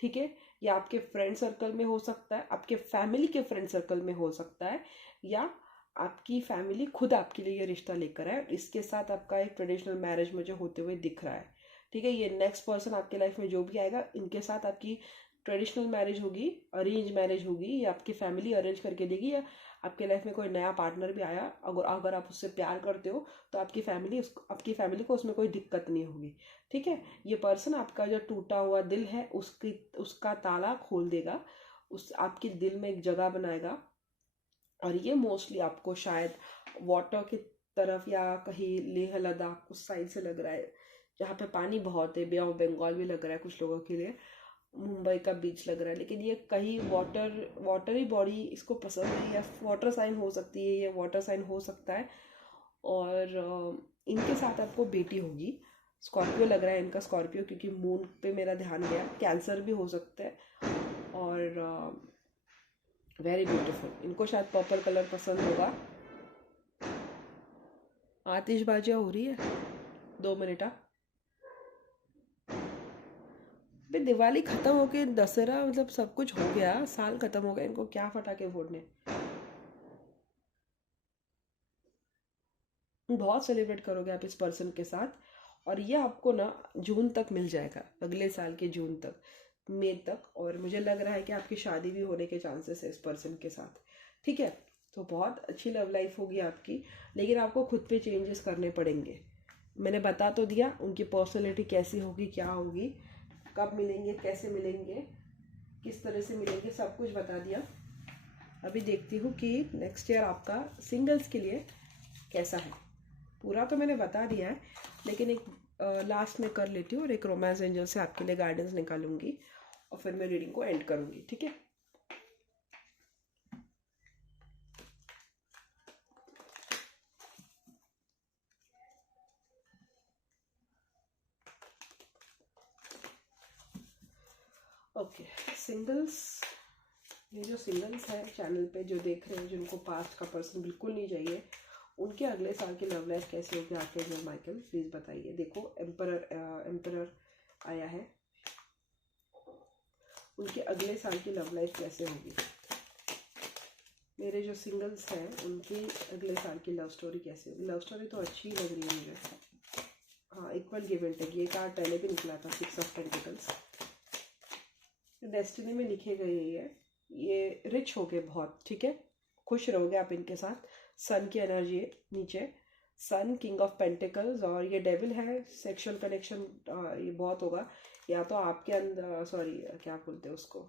ठीक है। या आपके फ्रेंड सर्कल में हो सकता है, आपके फैमिली के फ्रेंड सर्कल में हो सकता है, या आपकी फैमिली खुद आपके लिए ये रिश्ता लेकर आए। इसके साथ आपका एक ट्रेडिशनल मैरिज मुझे होते हुए दिख रहा है, ठीक है। ये नेक्स्ट पर्सन आपके लाइफ में जो भी आएगा, इनके साथ आपकी ट्रेडिशनल मैरिज होगी, अरेंज मैरिज होगी, या आपकी फैमिली अरेंज करके देगी, या आपके लाइफ में कोई नया पार्टनर भी आया, अगर आप उससे प्यार करते हो तो आपकी फैमिली को उसमें कोई दिक्कत नहीं होगी, ठीक है। ये पर्सन आपका जो टूटा हुआ दिल है उसका ताला खोल देगा, उस आपके दिल में एक जगह बनाएगा। और ये मोस्टली आपको शायद वाटर की तरफ या कहीं लेह लद्दाख उस साइड से लग रहा है, जहाँ पे पानी बहुत है। बे ऑफ बंगाल भी लग रहा है कुछ लोगों के लिए, मुंबई का बीच लग रहा है। लेकिन ये कहीं वाटरी बॉडी इसको पसंद है, या वाटर साइन हो सकती है, या वाटर साइन हो सकता है। और इनके साथ आपको बेटी होगी। स्कॉर्पियो लग रहा है इनका, स्कॉर्पियो, क्योंकि मून पे मेरा ध्यान गया। कैंसर भी हो सकता है। और वेरी ब्यूटीफुल। इनको शायद पर्पल कलर पसंद होगा। आतिशबाजियाँ हो रही है, 2 मिनट। भाई दिवाली खत्म हो के दशहरा, मतलब सब कुछ हो गया, साल खत्म हो गया, इनको क्या फटाके फोड़ने। बहुत सेलिब्रेट करोगे आप इस पर्सन के साथ, और ये आपको ना जून तक मिल जाएगा, अगले साल के जून तक, मई तक। और मुझे लग रहा है कि आपकी शादी भी होने के चांसेस है इस पर्सन के साथ, ठीक है। तो बहुत अच्छी लव लाइफ होगी आपकी, लेकिन आपको खुद पे चेंजेस करने पड़ेंगे। मैंने बता तो दिया उनकी पर्सनैलिटी कैसी होगी, क्या होगी, कब मिलेंगे, कैसे मिलेंगे, किस तरह से मिलेंगे, सब कुछ बता दिया। अभी देखती हूँ कि नेक्स्ट ईयर आपका सिंगल्स के लिए कैसा है। पूरा तो मैंने बता दिया है, लेकिन एक लास्ट में कर लेती हूँ, और एक रोमांस एंजल से आपके लिए गाइडेंस निकालूंगी, और फिर मैं रीडिंग को एंड करूँगी, ठीक है। ओके सिंगल्स, ये जो सिंगल्स है चैनल पे जो देख रहे हैं, जिनको पास्ट का पर्सन बिल्कुल नहीं चाहिए, उनके अगले साल की लव लाइफ कैसी होगी आर्कएंजल माइकल प्लीज़ बताइए। देखो एम्परर आया है, उनके अगले साल की लव लाइफ कैसे होगी। मेरे जो सिंगल्स हैं उनकी अगले साल की लव स्टोरी कैसी होगी। लव स्टोरी तो अच्छी लग रही है मुझे। हाँ, इक्वल गिव एंड टेक, ये कार्ड पहले भी निकला था, 6 ऑफ पेंटिकल्स। डेस्टिनी में लिखे गए ये रिच हो गए बहुत, ठीक है, खुश रहोगे आप इनके साथ। सन की एनर्जी है नीचे, सन, किंग ऑफ पेंटिकल्स, और ये डेविल है। सेक्सुअल कनेक्शन ये बहुत होगा, या तो आपके अंदर, सॉरी क्या बोलते हैं उसको,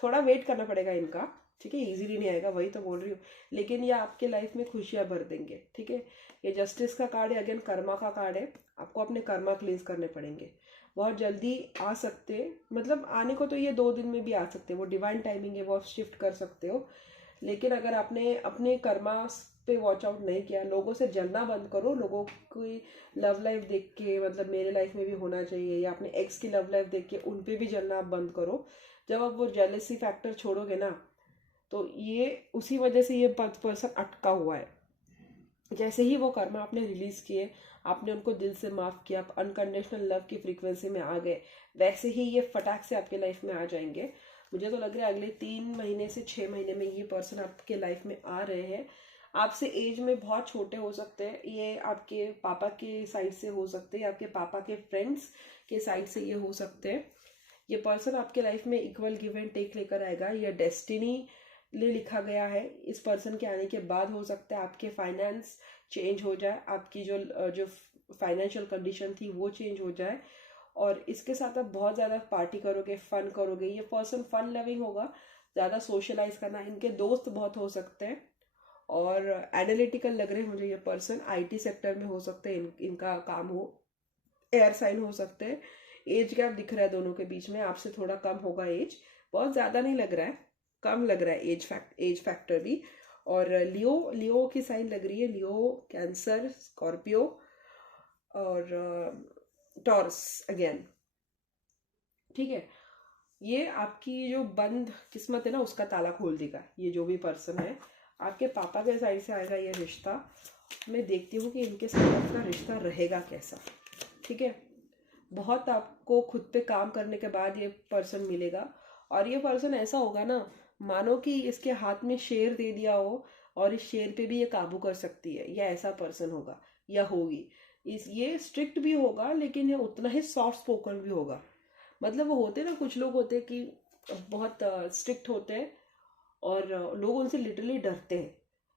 थोड़ा वेट करना पड़ेगा इनका, ठीक है, इजीली नहीं आएगा, वही तो बोल रही हूँ। लेकिन ये आपके लाइफ में खुशियाँ भर देंगे, ठीक है। ये जस्टिस का कार्ड है, अगेन कर्मा का कार्ड है। आपको अपने कर्मा क्लींस करने पड़ेंगे, बहुत जल्दी आ सकते, मतलब आने को तो ये 2 दिन में भी आ सकते, वो डिवाइन टाइमिंग है, वो आप शिफ्ट कर सकते हो। लेकिन अगर आपने अपने कर्मा पे वॉच आउट नहीं किया, लोगों से जलना बंद करो। लोगों की लव लाइफ देख के, मतलब मेरे लाइफ में भी होना चाहिए, या अपने एक्स की लव लाइफ देख के उन पे भी जलना आप बंद करो। जब आप वो जेलसी फैक्टर छोड़ोगे ना, तो ये उसी वजह से ये पर्सन अटका हुआ है। जैसे ही वो कर्मा आपने रिलीज किए, आपने उनको दिल से माफ किया, आप अनकंडीशनल लव की फ्रीक्वेंसी में आ गए, वैसे ही ये फटाक से आपके लाइफ में आ जाएंगे। मुझे तो लग रहा है अगले 3 महीने से 6 महीने में ये पर्सन आपके लाइफ में आ रहे हैं। आपसे एज में बहुत छोटे हो सकते हैं, ये आपके पापा के साइड से हो सकते हैं, आपके पापा के फ्रेंड्स के साइड से ये हो सकते हैं। ये पर्सन आपके लाइफ में इक्वल गिव एंड टेक लेकर आएगा। ये डेस्टिनी ले लिखा गया है। इस पर्सन के आने के बाद हो सकता है आपके फाइनेंस चेंज हो जाए, आपकी जो फाइनेंशियल कंडीशन थी वो चेंज हो जाए, और इसके साथ आप बहुत ज़्यादा पार्टी करोगे, फन करोगे। ये पर्सन फन लविंग होगा, ज़्यादा सोशलाइज करना। इनके दोस्त बहुत हो सकते हैं, और एनालिटिकल लग रहे हैं मुझे ये पर्सन। आईटी सेक्टर में हो सकते हैं इनका काम हो, एयर साइन हो सकते हैं। एज गैप दिख रहा है दोनों के बीच में, आपसे थोड़ा कम होगा एज, बहुत ज़्यादा नहीं लग रहा है, कम लग रहा है एज फैक्टर भी। और लियो की साइन लग रही है, लियो, कैंसर, स्कॉर्पियो और टॉरस अगेन, ठीक है। ये आपकी जो बंद किस्मत है ना, उसका ताला खोल देगा ये जो भी पर्सन है। आपके पापा के साइड से आएगा ये रिश्ता। मैं देखती हूँ कि इनके साथ आपका रिश्ता रहेगा कैसा, ठीक है। बहुत आपको खुद पे काम करने के बाद ये पर्सन मिलेगा। और ये पर्सन ऐसा होगा ना, मानो कि इसके हाथ में शेर दे दिया हो और इस शेर पे भी ये काबू कर सकती है, या ऐसा पर्सन होगा या होगी। ये स्ट्रिक्ट भी होगा लेकिन ये उतना ही सॉफ्ट स्पोकन भी होगा। मतलब वो होते ना, कुछ लोग होते हैं कि बहुत स्ट्रिक्ट होते हैं और लोग उनसे लिटरली डरते हैं,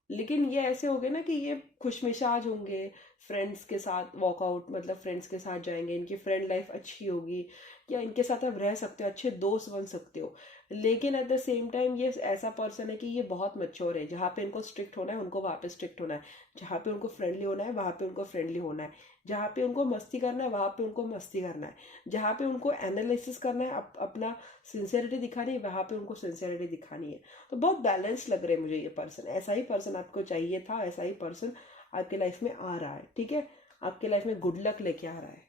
लेकिन ये ऐसे हो गए ना कि ये खुशमिजाज होंगे, फ्रेंड्स के साथ वॉकआउट, मतलब फ्रेंड्स के साथ जाएंगे, इनकी फ्रेंड लाइफ अच्छी होगी, या इनके साथ आप रह सकते हो, अच्छे दोस्त बन सकते हो। लेकिन एट द सेम टाइम ये ऐसा पर्सन है कि ये बहुत मैच्योर है। जहाँ पे इनको स्ट्रिक्ट होना है उनको वहाँ पे स्ट्रिक्ट होना है, जहाँ पे उनको फ्रेंडली होना है वहाँ पे उनको फ्रेंडली होना है, जहाँ पे उनको मस्ती करना है वहाँ पे उनको मस्ती करना है, जहाँ पे उनको एनालिसिस करना है, अपना सिंसियरिटी दिखानी है, वहाँ पे उनको सिंसियरिटी दिखानी है। तो बहुत बैलेंस लग रहे हैं मुझे ये पर्सन। ऐसा ही पर्सन आपको चाहिए था, ऐसा ही पर्सन आपके लाइफ में आ रहा है। ठीक है, आपके लाइफ में गुड लक लेके आ रहा है।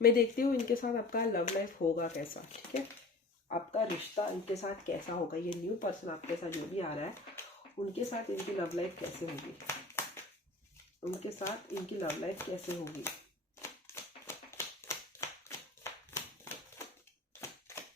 मैं देखती हूँ इनके साथ आपका लव लाइफ होगा कैसा। ठीक है, आपका रिश्ता इनके साथ कैसा होगा। ये न्यू पर्सन आपके साथ जो भी आ रहा है, उनके साथ इनकी लव लाइफ कैसे होगी, उनके साथ इनकी लव लाइफ कैसे होगी।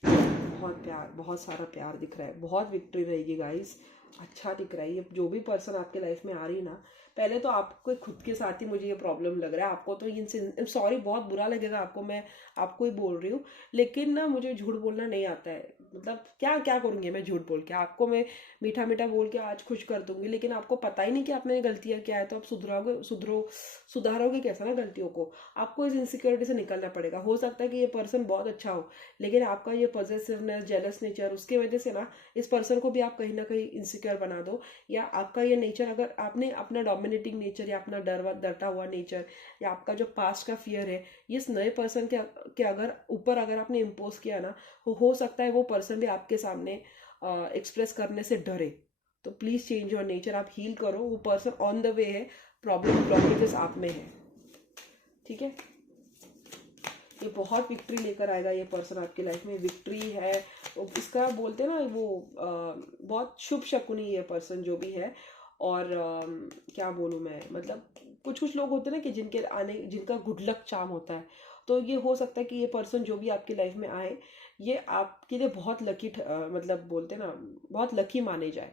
बहुत प्यार, बहुत सारा प्यार दिख रहा है, बहुत विक्ट्री रहेगी गाइस। अच्छा दिख रहा है। ये जो भी पर्सन आपके लाइफ में आ रही है ना, पहले तो आपको खुद के साथ ही मुझे ये प्रॉब्लम लग रहा है। आपको तो इनसे सॉरी, बहुत बुरा लगेगा आपको, मैं आपको ही बोल रही हूँ, लेकिन ना मुझे झूठ बोलना नहीं आता है। मतलब क्या क्या करूँगी मैं झूठ बोल के, आपको मैं मीठा मीठा बोल के आज खुश कर दूंगी, लेकिन आपको पता ही नहीं कि आपने गलतियाँ क्या है, तो आप सुधारोगे कैसा ना गलतियों को। आपको इस इनसिक्योरिटी से निकलना पड़ेगा। हो सकता है कि ये पर्सन बहुत अच्छा हो, लेकिन आपका ये पॉजिटिवनेस, जेलस नेचर, उसके वजह से ना इस पर्सन को भी आप कहीं ना कहीं इनसिक्योर बना दो। या आपका ये नेचर, अगर आपने अपना डोमिनेटिंग नेचर या अपना डरता हुआ नेचर या आपका जो पास्ट का फियर है, इस नए पर्सन के अगर आपने इम्पोज किया ना, हो सकता है वो पर्सन भी आपके सामने एक्सप्रेस करने से डरे। तो प्लीज चेंज योर नेचर, आप हील करो। वो पर्सन ऑन द वे है, प्रॉब्लम ब्लॉकेजेस आप में है। ठीक है, ये बहुत विक्ट्री लेकर आएगा ये पर्सन आपकी लाइफ में। विक्ट्री है इसका, बोलते हैं ना वो बहुत शुभ शकुनी ये पर्सन जो भी है। और क्या बोलूँ मैं, मतलब कुछ कुछ लोग होते हैं ना कि जिनका गुड लक चार्म होता है। तो ये हो सकता है कि ये पर्सन जो भी आपकी लाइफ में आए, ये आपके लिए बहुत लकी, मतलब बोलते हैं ना, बहुत लकी माने जाए।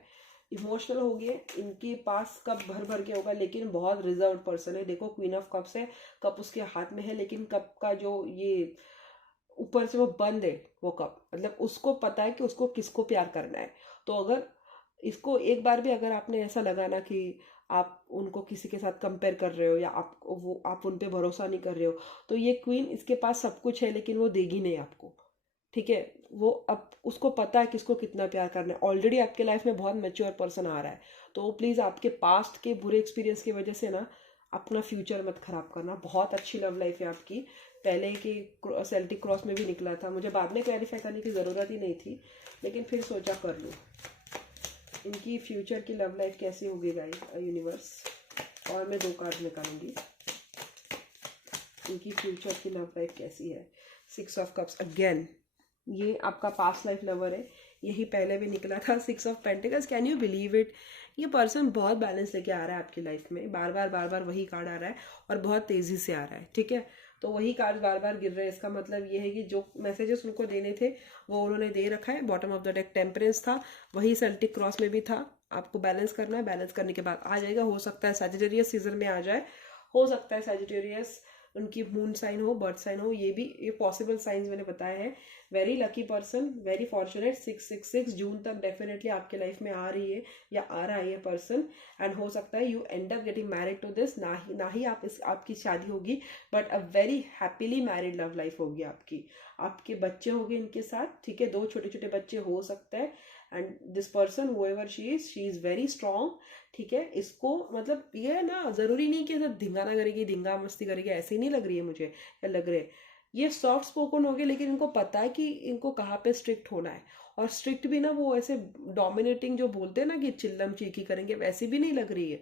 इमोशनल हो गए, इनके पास कप भर भर के होगा, लेकिन बहुत रिजर्व पर्सन है। देखो क्वीन ऑफ कप्स है, कप उसके हाथ में है, लेकिन कप का जो ये ऊपर से वो बंद है वो कप, मतलब उसको पता है कि उसको किसको प्यार करना है। तो अगर इसको एक बार भी अगर आपने ऐसा लगा ना कि आप उनको किसी के साथ कंपेयर कर रहे हो, या आप उन पे भरोसा नहीं कर रहे हो, तो ये क्वीन, इसके पास सब कुछ है लेकिन वो देगी नहीं आपको। ठीक है, वो अब उसको पता है किसको कितना प्यार करना है। ऑलरेडी आपके लाइफ में बहुत मैच्योर पर्सन आ रहा है, तो प्लीज़ आपके पास्ट के बुरे एक्सपीरियंस की वजह से ना अपना फ्यूचर मत खराब करना। बहुत अच्छी लव लाइफ है आपकी। पहले की सेल्टिक क्रॉस में भी निकला था, मुझे बाद में क्लैरिफाई करने की ज़रूरत ही नहीं थी, लेकिन फिर सोचा कर लूँ। इनकी फ्यूचर की लव लाइफ कैसी होगी गाइस, यूनिवर्स। और मैं 2 कार्ड निकालूंगी। इनकी फ्यूचर की लव लाइफ कैसी है। 6 ऑफ कप्स अगेन, ये आपका पास्ट लाइफ लवर है, यही पहले भी निकला था। 6 of pentacles, can you believe it. ये पर्सन बहुत बैलेंस लेके आ रहा है आपकी लाइफ में। बार बार वही कार्ड आ रहा है और बहुत तेजी से आ रहा है। ठीक है, तो वही कार्ड बार बार गिर रहे हैं। इसका मतलब ये है कि जो मैसेजेस उनको देने थे वो उन्होंने दे रखा है। Bottom of the deck temperance था, वही सेल्टिक क्रॉस में भी था। आपको बैलेंस करना है, बैलेंस करने के बाद आ जाएगा। हो सकता है सजिटेरियस सीजन में आ जाए, हो सकता है सजिटेरियस उनकी मून साइन हो, बर्थ साइन हो, ये पॉसिबल साइंस मैंने बताया है। Very lucky person, very fortunate. 666 जून तक डेफिनेटली आपके लाइफ में आ रही है या आ रहा है ये पर्सन। एंड हो सकता है you end up getting married to this, ना ही आपकी शादी होगी, but a very happily married love life होगी आपकी। आपके बच्चे होंगे इनके साथ। ठीक है, 2 छोटे छोटे बच्चे हो सकते हैं। And this person whoever she is very strong. ठीक है, इसको मतलब ये ना जरूरी नहीं कि सब धिंगाना करेगी, धिंगा मस्ती करेगी, ऐसी नहीं लग रही है मुझे, या लग रहे ये सॉफ्ट स्पोकन हो गए, लेकिन इनको पता है कि इनको कहाँ पे स्ट्रिक्ट होना है। और स्ट्रिक्ट भी ना वो ऐसे डोमिनेटिंग जो बोलते हैं ना कि चिल्लम चीखी करेंगे, वैसी भी नहीं लग रही है।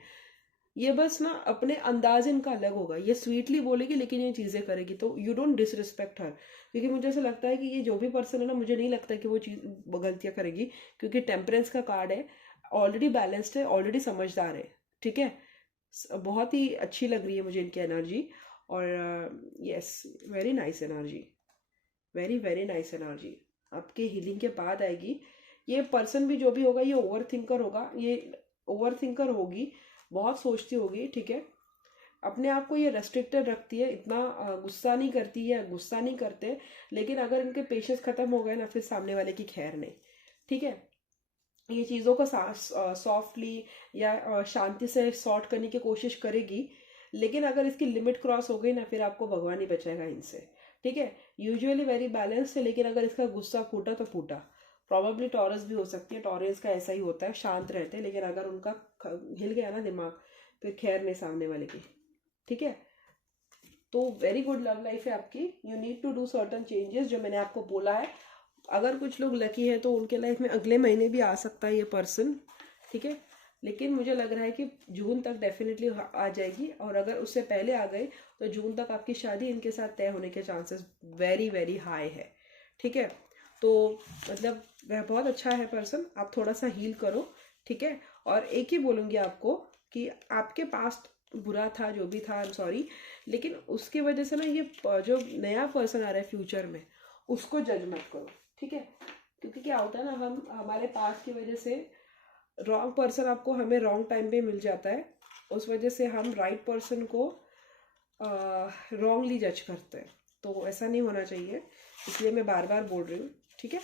ये बस ना अपने अंदाज इनका अलग होगा। ये स्वीटली बोलेगी लेकिन ये चीजें करेगी, तो यू डोंट डिसरिस्पेक्ट हर। क्योंकि मुझे ऐसा लगता है कि ये जो भी पर्सन है ना, मुझे नहीं लगता कि वो चीज गलतियां करेगी, क्योंकि टेम्परेंस का कार्ड है, ऑलरेडी बैलेंस्ड है, ऑलरेडी समझदार है। ठीक है, बहुत ही अच्छी लग रही है मुझे इनकी एनर्जी। और yes, very nice energy, very very nice energy आपके हीलिंग के बाद आएगी। ये पर्सन भी जो भी होगा ये ओवर थिंकर होगा, ये ओवर थिंकर होगी, बहुत सोचती होगी, ठीक है। अपने आप को ये रेस्ट्रिक्टेड रखती है, इतना गुस्सा नहीं करती है, गुस्सा नहीं करते, लेकिन अगर इनके पेशेंस खत्म हो गए ना फिर सामने वाले की खैर नहीं, ठीक है। ये चीज़ों को सॉफ्टली या शांति से सॉर्ट करने की कोशिश करेगी, लेकिन अगर इसकी लिमिट क्रॉस हो गई ना फिर आपको भगवान ही बचाएगा इनसे, ठीक है। यूजुअली वेरी बैलेंस है, लेकिन अगर इसका गुस्सा फूटा तो फूटा। प्रॉबेबली टॉरस भी हो सकती है, टॉरस का ऐसा ही होता है, शांत रहते हैं, लेकिन अगर उनका हिल गया ना दिमाग फिर खैर नहीं सामने वाले की, ठीक है। तो वेरी गुड लव लाइफ है आपकी। You need to do certain changes जो मैंने आपको बोला है। अगर कुछ लोग लकी है तो उनके लाइफ में अगले महीने भी आ सकता है ये पर्सन, ठीक है, लेकिन मुझे लग रहा है कि जून तक डेफिनेटली आ जाएगी, और अगर उससे पहले आ गए तो जून तक आपकी शादी इनके साथ तय होने के चांसेस वेरी वेरी हाई है, ठीक है। तो मतलब वह बहुत अच्छा है पर्सन, आप थोड़ा सा हील करो, ठीक है। और एक ही बोलूँगी आपको कि आपके पास्ट बुरा था, जो भी था, आई एम सॉरी, लेकिन उसकी वजह से ना ये जो नया पर्सन आ रहा है फ्यूचर में उसको जज मत करो, ठीक है। क्योंकि क्या होता है ना, हम हमारे पास की वजह से रॉन्ग पर्सन आपको हमें रॉन्ग टाइम पे मिल जाता है, उस वजह से हम राइट पर्सन को रॉन्गली जज करते हैं, तो ऐसा नहीं होना चाहिए, इसलिए मैं बार बार बोल रही हूँ, ठीक है।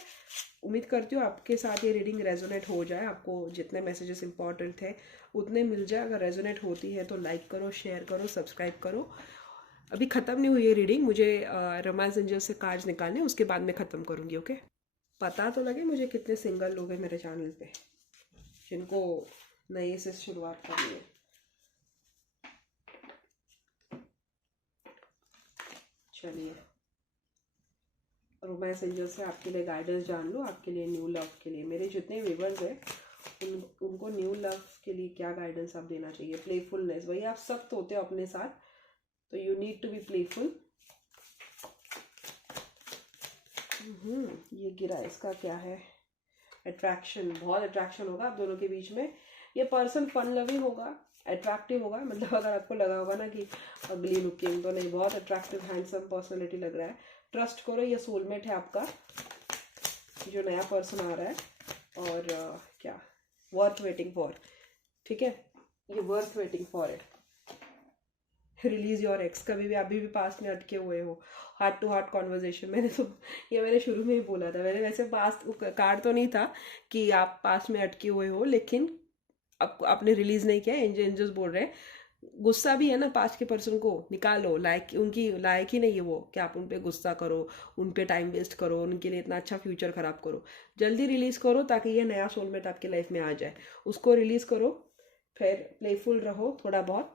उम्मीद करती हूँ आपके साथ ये रीडिंग रेजोनेट हो जाए, आपको जितने मैसेजेस इंपॉर्टेंट थे उतने मिल जाए। अगर रेजोनेट होती है तो लाइक करो, शेयर करो, सब्सक्राइब करो। अभी ख़त्म नहीं हुई है रीडिंग, मुझे रोमांस एंजल से कार्ड्स निकालने, उसके बाद मैं ख़त्म करूँगी, ओके। पता तो लगे मुझे कितने सिंगल लोग हैं मेरे चैनल पे जिनको नए से शुरुआत करनी है। चलिए, रोमांस एंजल से आपके लिए गाइडेंस जान लो, आपके लिए न्यू लव के लिए। मेरे जितने व्यूअर्स हैं उनको न्यू लव के लिए क्या गाइडेंस आप देना चाहिए। प्लेफुलनेस, वही आप सख्त होते हो अपने साथ, तो you need to be playful. ये गिरा, इसका क्या है, अट्रैक्शन, बहुत अट्रैक्शन होगा आप दोनों के बीच में। ये पर्सन फन लविंग होगा, अट्रैक्टिव होगा, मतलब अगर आपको लगा होगा ना कि अगली लुकिंग, तो नहीं, बहुत अट्रैक्टिव हैंडसम पर्सनैलिटी लग रहा है। ट्रस्ट करो, ये सोलमेट है आपका जो नया पर्सन आ रहा है। और क्या, वर्थ वेटिंग फॉर, ठीक है, ये वर्थ वेटिंग फॉर है। रिलीज योर एक्स, कभी भी अभी भी पास्ट में अटके हुए हो, हार्ट टू हार्ट कॉन्वर्जेशन, मैंने शुरू में ही बोला था, मैंने वैसे पास्ट कार्ड तो नहीं था कि आप पास्ट में अटके हुए हो, लेकिन अब आपने रिलीज नहीं किया, एंजल्स बोल रहे हैं। गुस्सा भी है ना, पास्ट के पर्सन को निकालो, लायक उनकी लायक ही नहीं है वो कि आप उन पे गुस्सा करो, उन पे टाइम वेस्ट करो, उनके लिए इतना अच्छा फ्यूचर खराब करो। जल्दी रिलीज करो ताकि ये नया सोलमेट आपकी लाइफ में आ जाए, उसको रिलीज करो। फिर प्लेफुल रहो थोड़ा बहुत,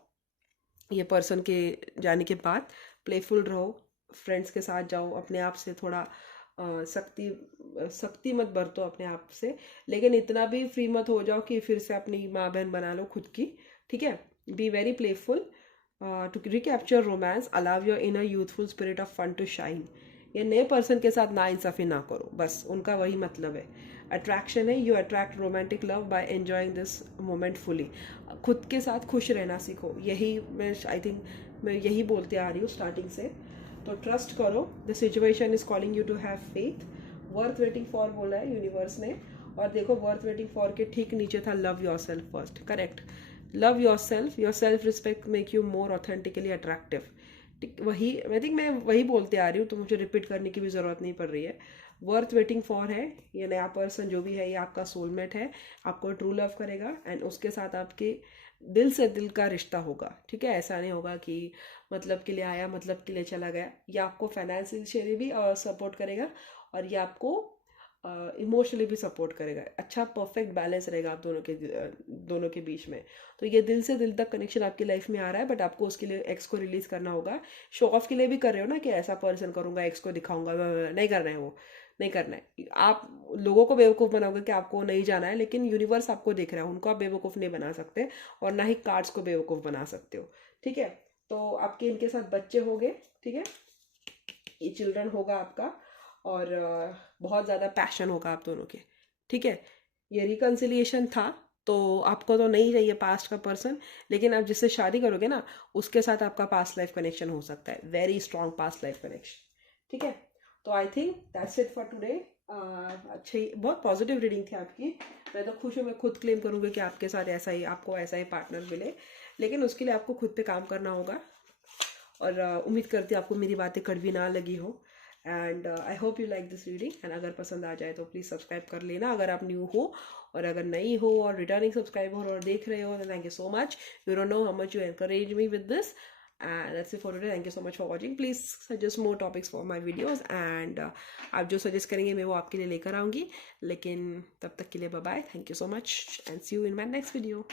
ये पर्सन के जाने के बाद प्लेफुल रहो, फ्रेंड्स के साथ जाओ, अपने आप से थोड़ा सख्ती मत बरतो अपने आप से, लेकिन इतना भी फ्री मत हो जाओ कि फिर से अपनी माँ बहन बना लो खुद की, ठीक है। Be very playful to recapture romance, allow your inner youthful spirit of fun to shine. ये नए पर्सन के साथ ना इंसाफी ना करो, बस उनका वही मतलब है। अट्रैक्शन है, you attract romantic love by enjoying this moment fully. खुद के साथ खुश रहना सीखो, यही मैं आई थिंक मैं यही बोलते आ रही हूँ स्टार्टिंग से। तो ट्रस्ट करो, the situation is calling you to have faith. Worth waiting for बोला है यूनिवर्स ने, और देखो वर्थ वेटिंग फॉर के ठीक नीचे था love your self first, correct. Love your self respect make you more authentically attractive. वही आई थिंक मैं वही बोलते आ रही हूँ, तो मुझे रिपीट करने की भी ज़रूरत नहीं पड़ रही है। वर्थ वेटिंग फॉर है, ये नया पर्सन जो भी है ये आपका सोलमेट है, आपको ट्रू लव करेगा, एंड उसके साथ आपके दिल से दिल का रिश्ता होगा, ठीक है। ऐसा नहीं होगा कि मतलब के लिए आया मतलब के लिए चला गया। ये आपको फाइनेंशियली भी सपोर्ट करेगा, और ये आपको इमोशनली भी सपोर्ट करेगा। अच्छा परफेक्ट बैलेंस रहेगा आप दोनों के बीच में। तो ये दिल से दिल तक कनेक्शन आपकी लाइफ में आ रहा है, बट आपको उसके लिए एक्स को रिलीज करना होगा। शो ऑफ के लिए भी कर रहे हो ना कि ऐसा पर्सन करूंगा, एक्स को दिखाऊंगा, नहीं करना है, वो नहीं करना है। आप लोगों को बेवकूफ़ बनाओगे कि आपको नहीं जाना है, लेकिन यूनिवर्स आपको देख रहा है, उनको आप बेवकूफ़ नहीं बना सकते, और ना ही कार्ड्स को बेवकूफ़ बना सकते हो, ठीक है। तो आपके इनके साथ बच्चे होंगे, ठीक है, ये चिल्ड्रन होगा आपका, और बहुत ज़्यादा पैशन होगा आप दोनों के, ठीक है। ये रिकन्सिलिएशन था, तो आपको तो नहीं चाहिए पास्ट का पर्सन, लेकिन आप जिससे शादी करोगे ना उसके साथ आपका पास्ट लाइफ कनेक्शन हो सकता है, very strong past life connection. ठीक है, तो I think that's it for today. अच्छी बहुत पॉजिटिव रीडिंग थी आपकी। मैं तो खुश हूँ, मैं खुद क्लेम करूँगी कि आपके साथ ऐसा ही, आपको ऐसा ही पार्टनर मिले, लेकिन उसके लिए आपको खुद पे काम करना होगा। और उम्मीद करती हूँ आपको मेरी बातें कड़वी ना लगी हो। And I hope you like this reading, and अगर पसंद आ जाए तो प्लीज़ सब्सक्राइब कर लेना अगर आप न्यू हो, और अगर नहीं हो और रिटर्निंग सब्सक्राइबर और देख रहे हो तो thank you so much. You don't know how much you encourage me with this, and that's it for today. Thank you so much for watching. Please suggest more topics for my videos, and आप जो सजेस्ट करेंगे मैं वो आपके लिए लेकर आऊँगी। लेकिन तब तक के लिए bye bye, thank you so much and see you in my next video.